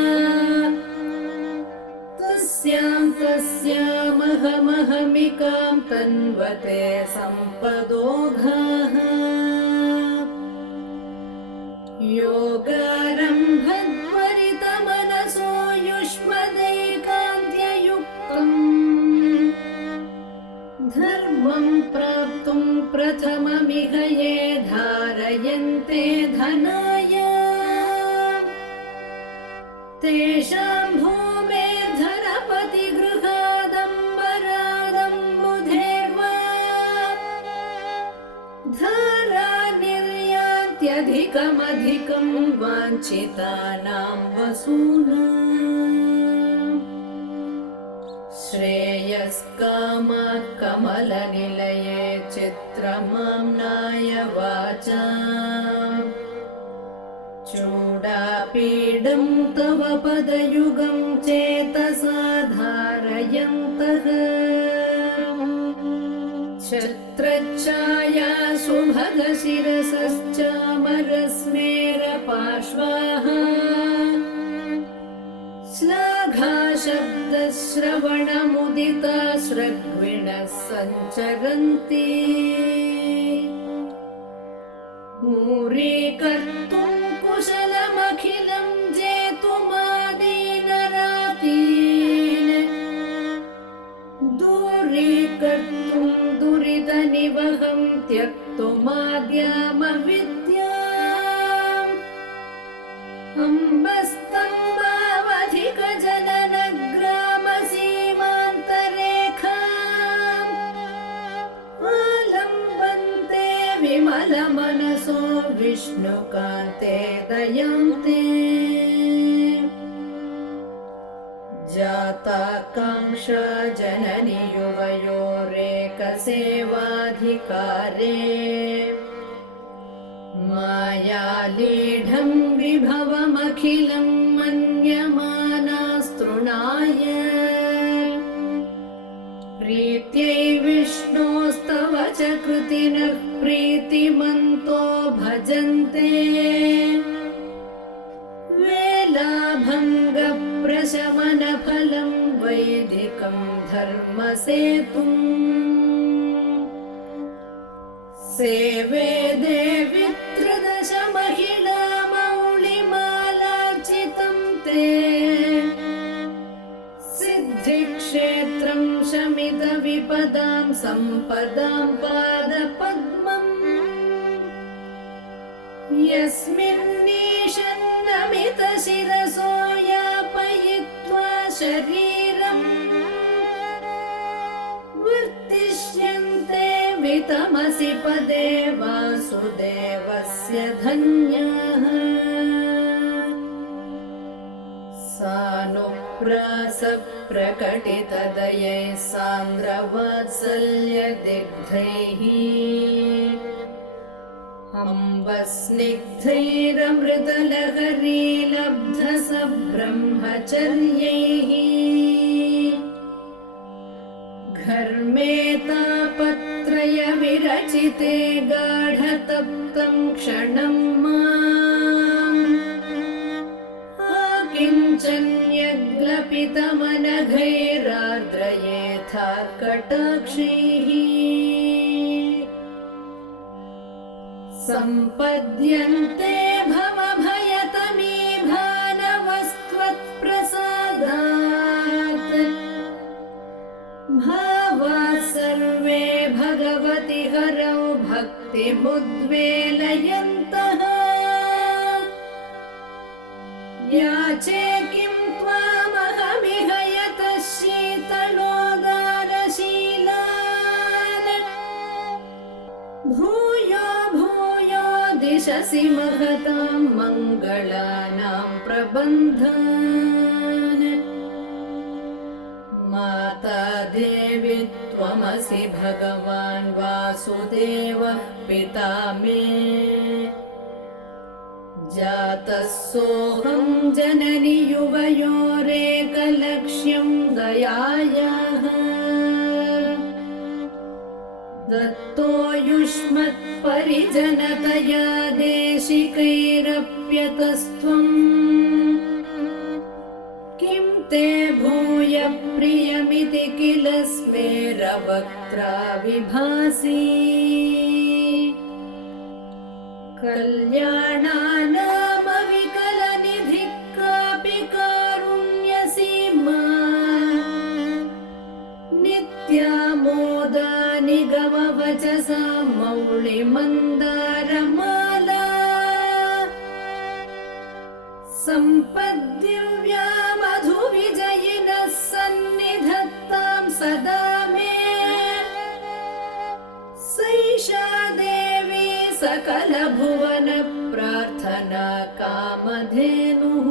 तस्यामहमहमिकां तन्वते सम्पदोघाः योगारम्भत्वरितमनसो युष्मदैकान्त्ययुक्तम् धर्मं प्राप्तुं प्रथममिह ये धारयन्ते धनाय तेषां भूमेर्धरपतिगृहादम्बरादम्बुधेर्वा धारा निर्यान्त्यधिकमधिकं वाञ्छितानां वसूनाम् श्रेयस्कामाः कमलनिलये चित्रमाम्नाय वाचाम् चूडापीडं तव पदयुगं चेतसा धारयन्तः छत्रच्छाया सुभगशिरसश्चामरस्मेरपार्श्वाः श्लाघाशब्दश्रवणमुदिता श्रग्विणः सञ्चरन्ति पूरीकर्तुं कुशलमखिलं जेतुमादीनरातीन् दूरीकर्तुं दुरितनिवहं त्यक्तुमाद्यामविद्याम् अम्बस्तम्भावधिकजननग्रामसीमान्तरेखाम् आलम्बन्ते विमलमनसो विष्णुकान्ते दयान्ते जाताकाङ्क्षा जननि युवयोरेकसेवाधिकारे मायालीढं विभवमखिलं मन्यमानास्तृणाय प्रीत्यै विष्णोस्तव च कृतिनः प्रीतिमन्तो भजन्ते प्रशमनफलं वैदिकं धर्मसेतुम् सेवे देवि त्रदश महिला मौलिमालार्चितं ते सिद्धिक्षेत्रं शमितविपदां सम्पदां पादपद्मम् यस्मिन्नीशन्नमितशिरसो यापयित्वा शरीरम् वर्तिष्यन्ते वितमसि पदे वासुदेवस्य धन्याः सानुप्रासप्रकटितदयै सान्द्रवात्सल्यदिग्धैः अम्बस्निग्धैरमृतलहरी लब्धसब्रह्मचर्यैः घर्मेतापत्रय विरचिते गाढतप्तं क्षणं माम् आकिञ्चन्यग्लपितमनघैरार्द्रयेथा कटाक्षैः सम्पद्यन्ते भवभयतमीभानवस्त्वत्प्रसादात् भावाः सर्वे भगवति हरौ भक्तिमुद्वेलयन्तः याचे किं त्वामहमिह यतः शीतलोदारशीलान् भूयो भूयो दिशसि महतां मङ्गलानां प्रबन्धान् माता देवी त्वमसि भगवान् वासुदेवः पिता मे जातः सोऽहं जननि युवयोरेकलक्ष्यं दयायाः दत्तो युष्मत्परिजनतया देशिकैरप्यतस्त्वम् किं ते भूय प्रियमिति किल स्मेरवक्त्रा विभासि कल्याणानामविकलनिधिः कापि कारुण्यसीमा नित्यामोदा निगमवचसा मौलिमन्दारमाला सम्पद्दिव्या मधुविजयिनः सन्निधत्तां सदा मे सैषा देवी सकलभुवन प्रार्थना कामधेनुः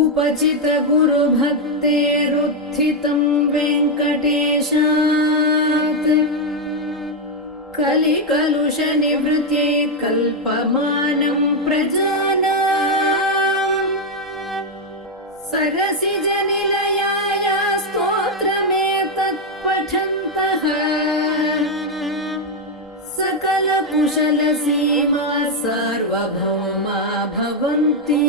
उपचित गुरुभक्तेरुत्थितं वेङ्कटेशात् कलिकलुषनिवृत्यै कल्पमानं प्रजानाम् सरसिजनिलयाय स्तोत्रमेतत् पठन्तः सकलकुशलसीमा सार्वभौमा भवन्ति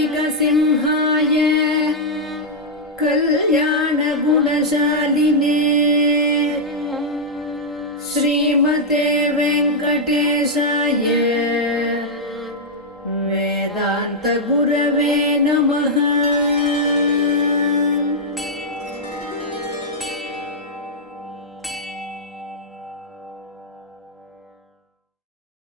कवितार्किकसिंहाय कल्याणगुणशालिने श्रीमते वेङ्कटेशाय वेदान्तगुरवे नमः।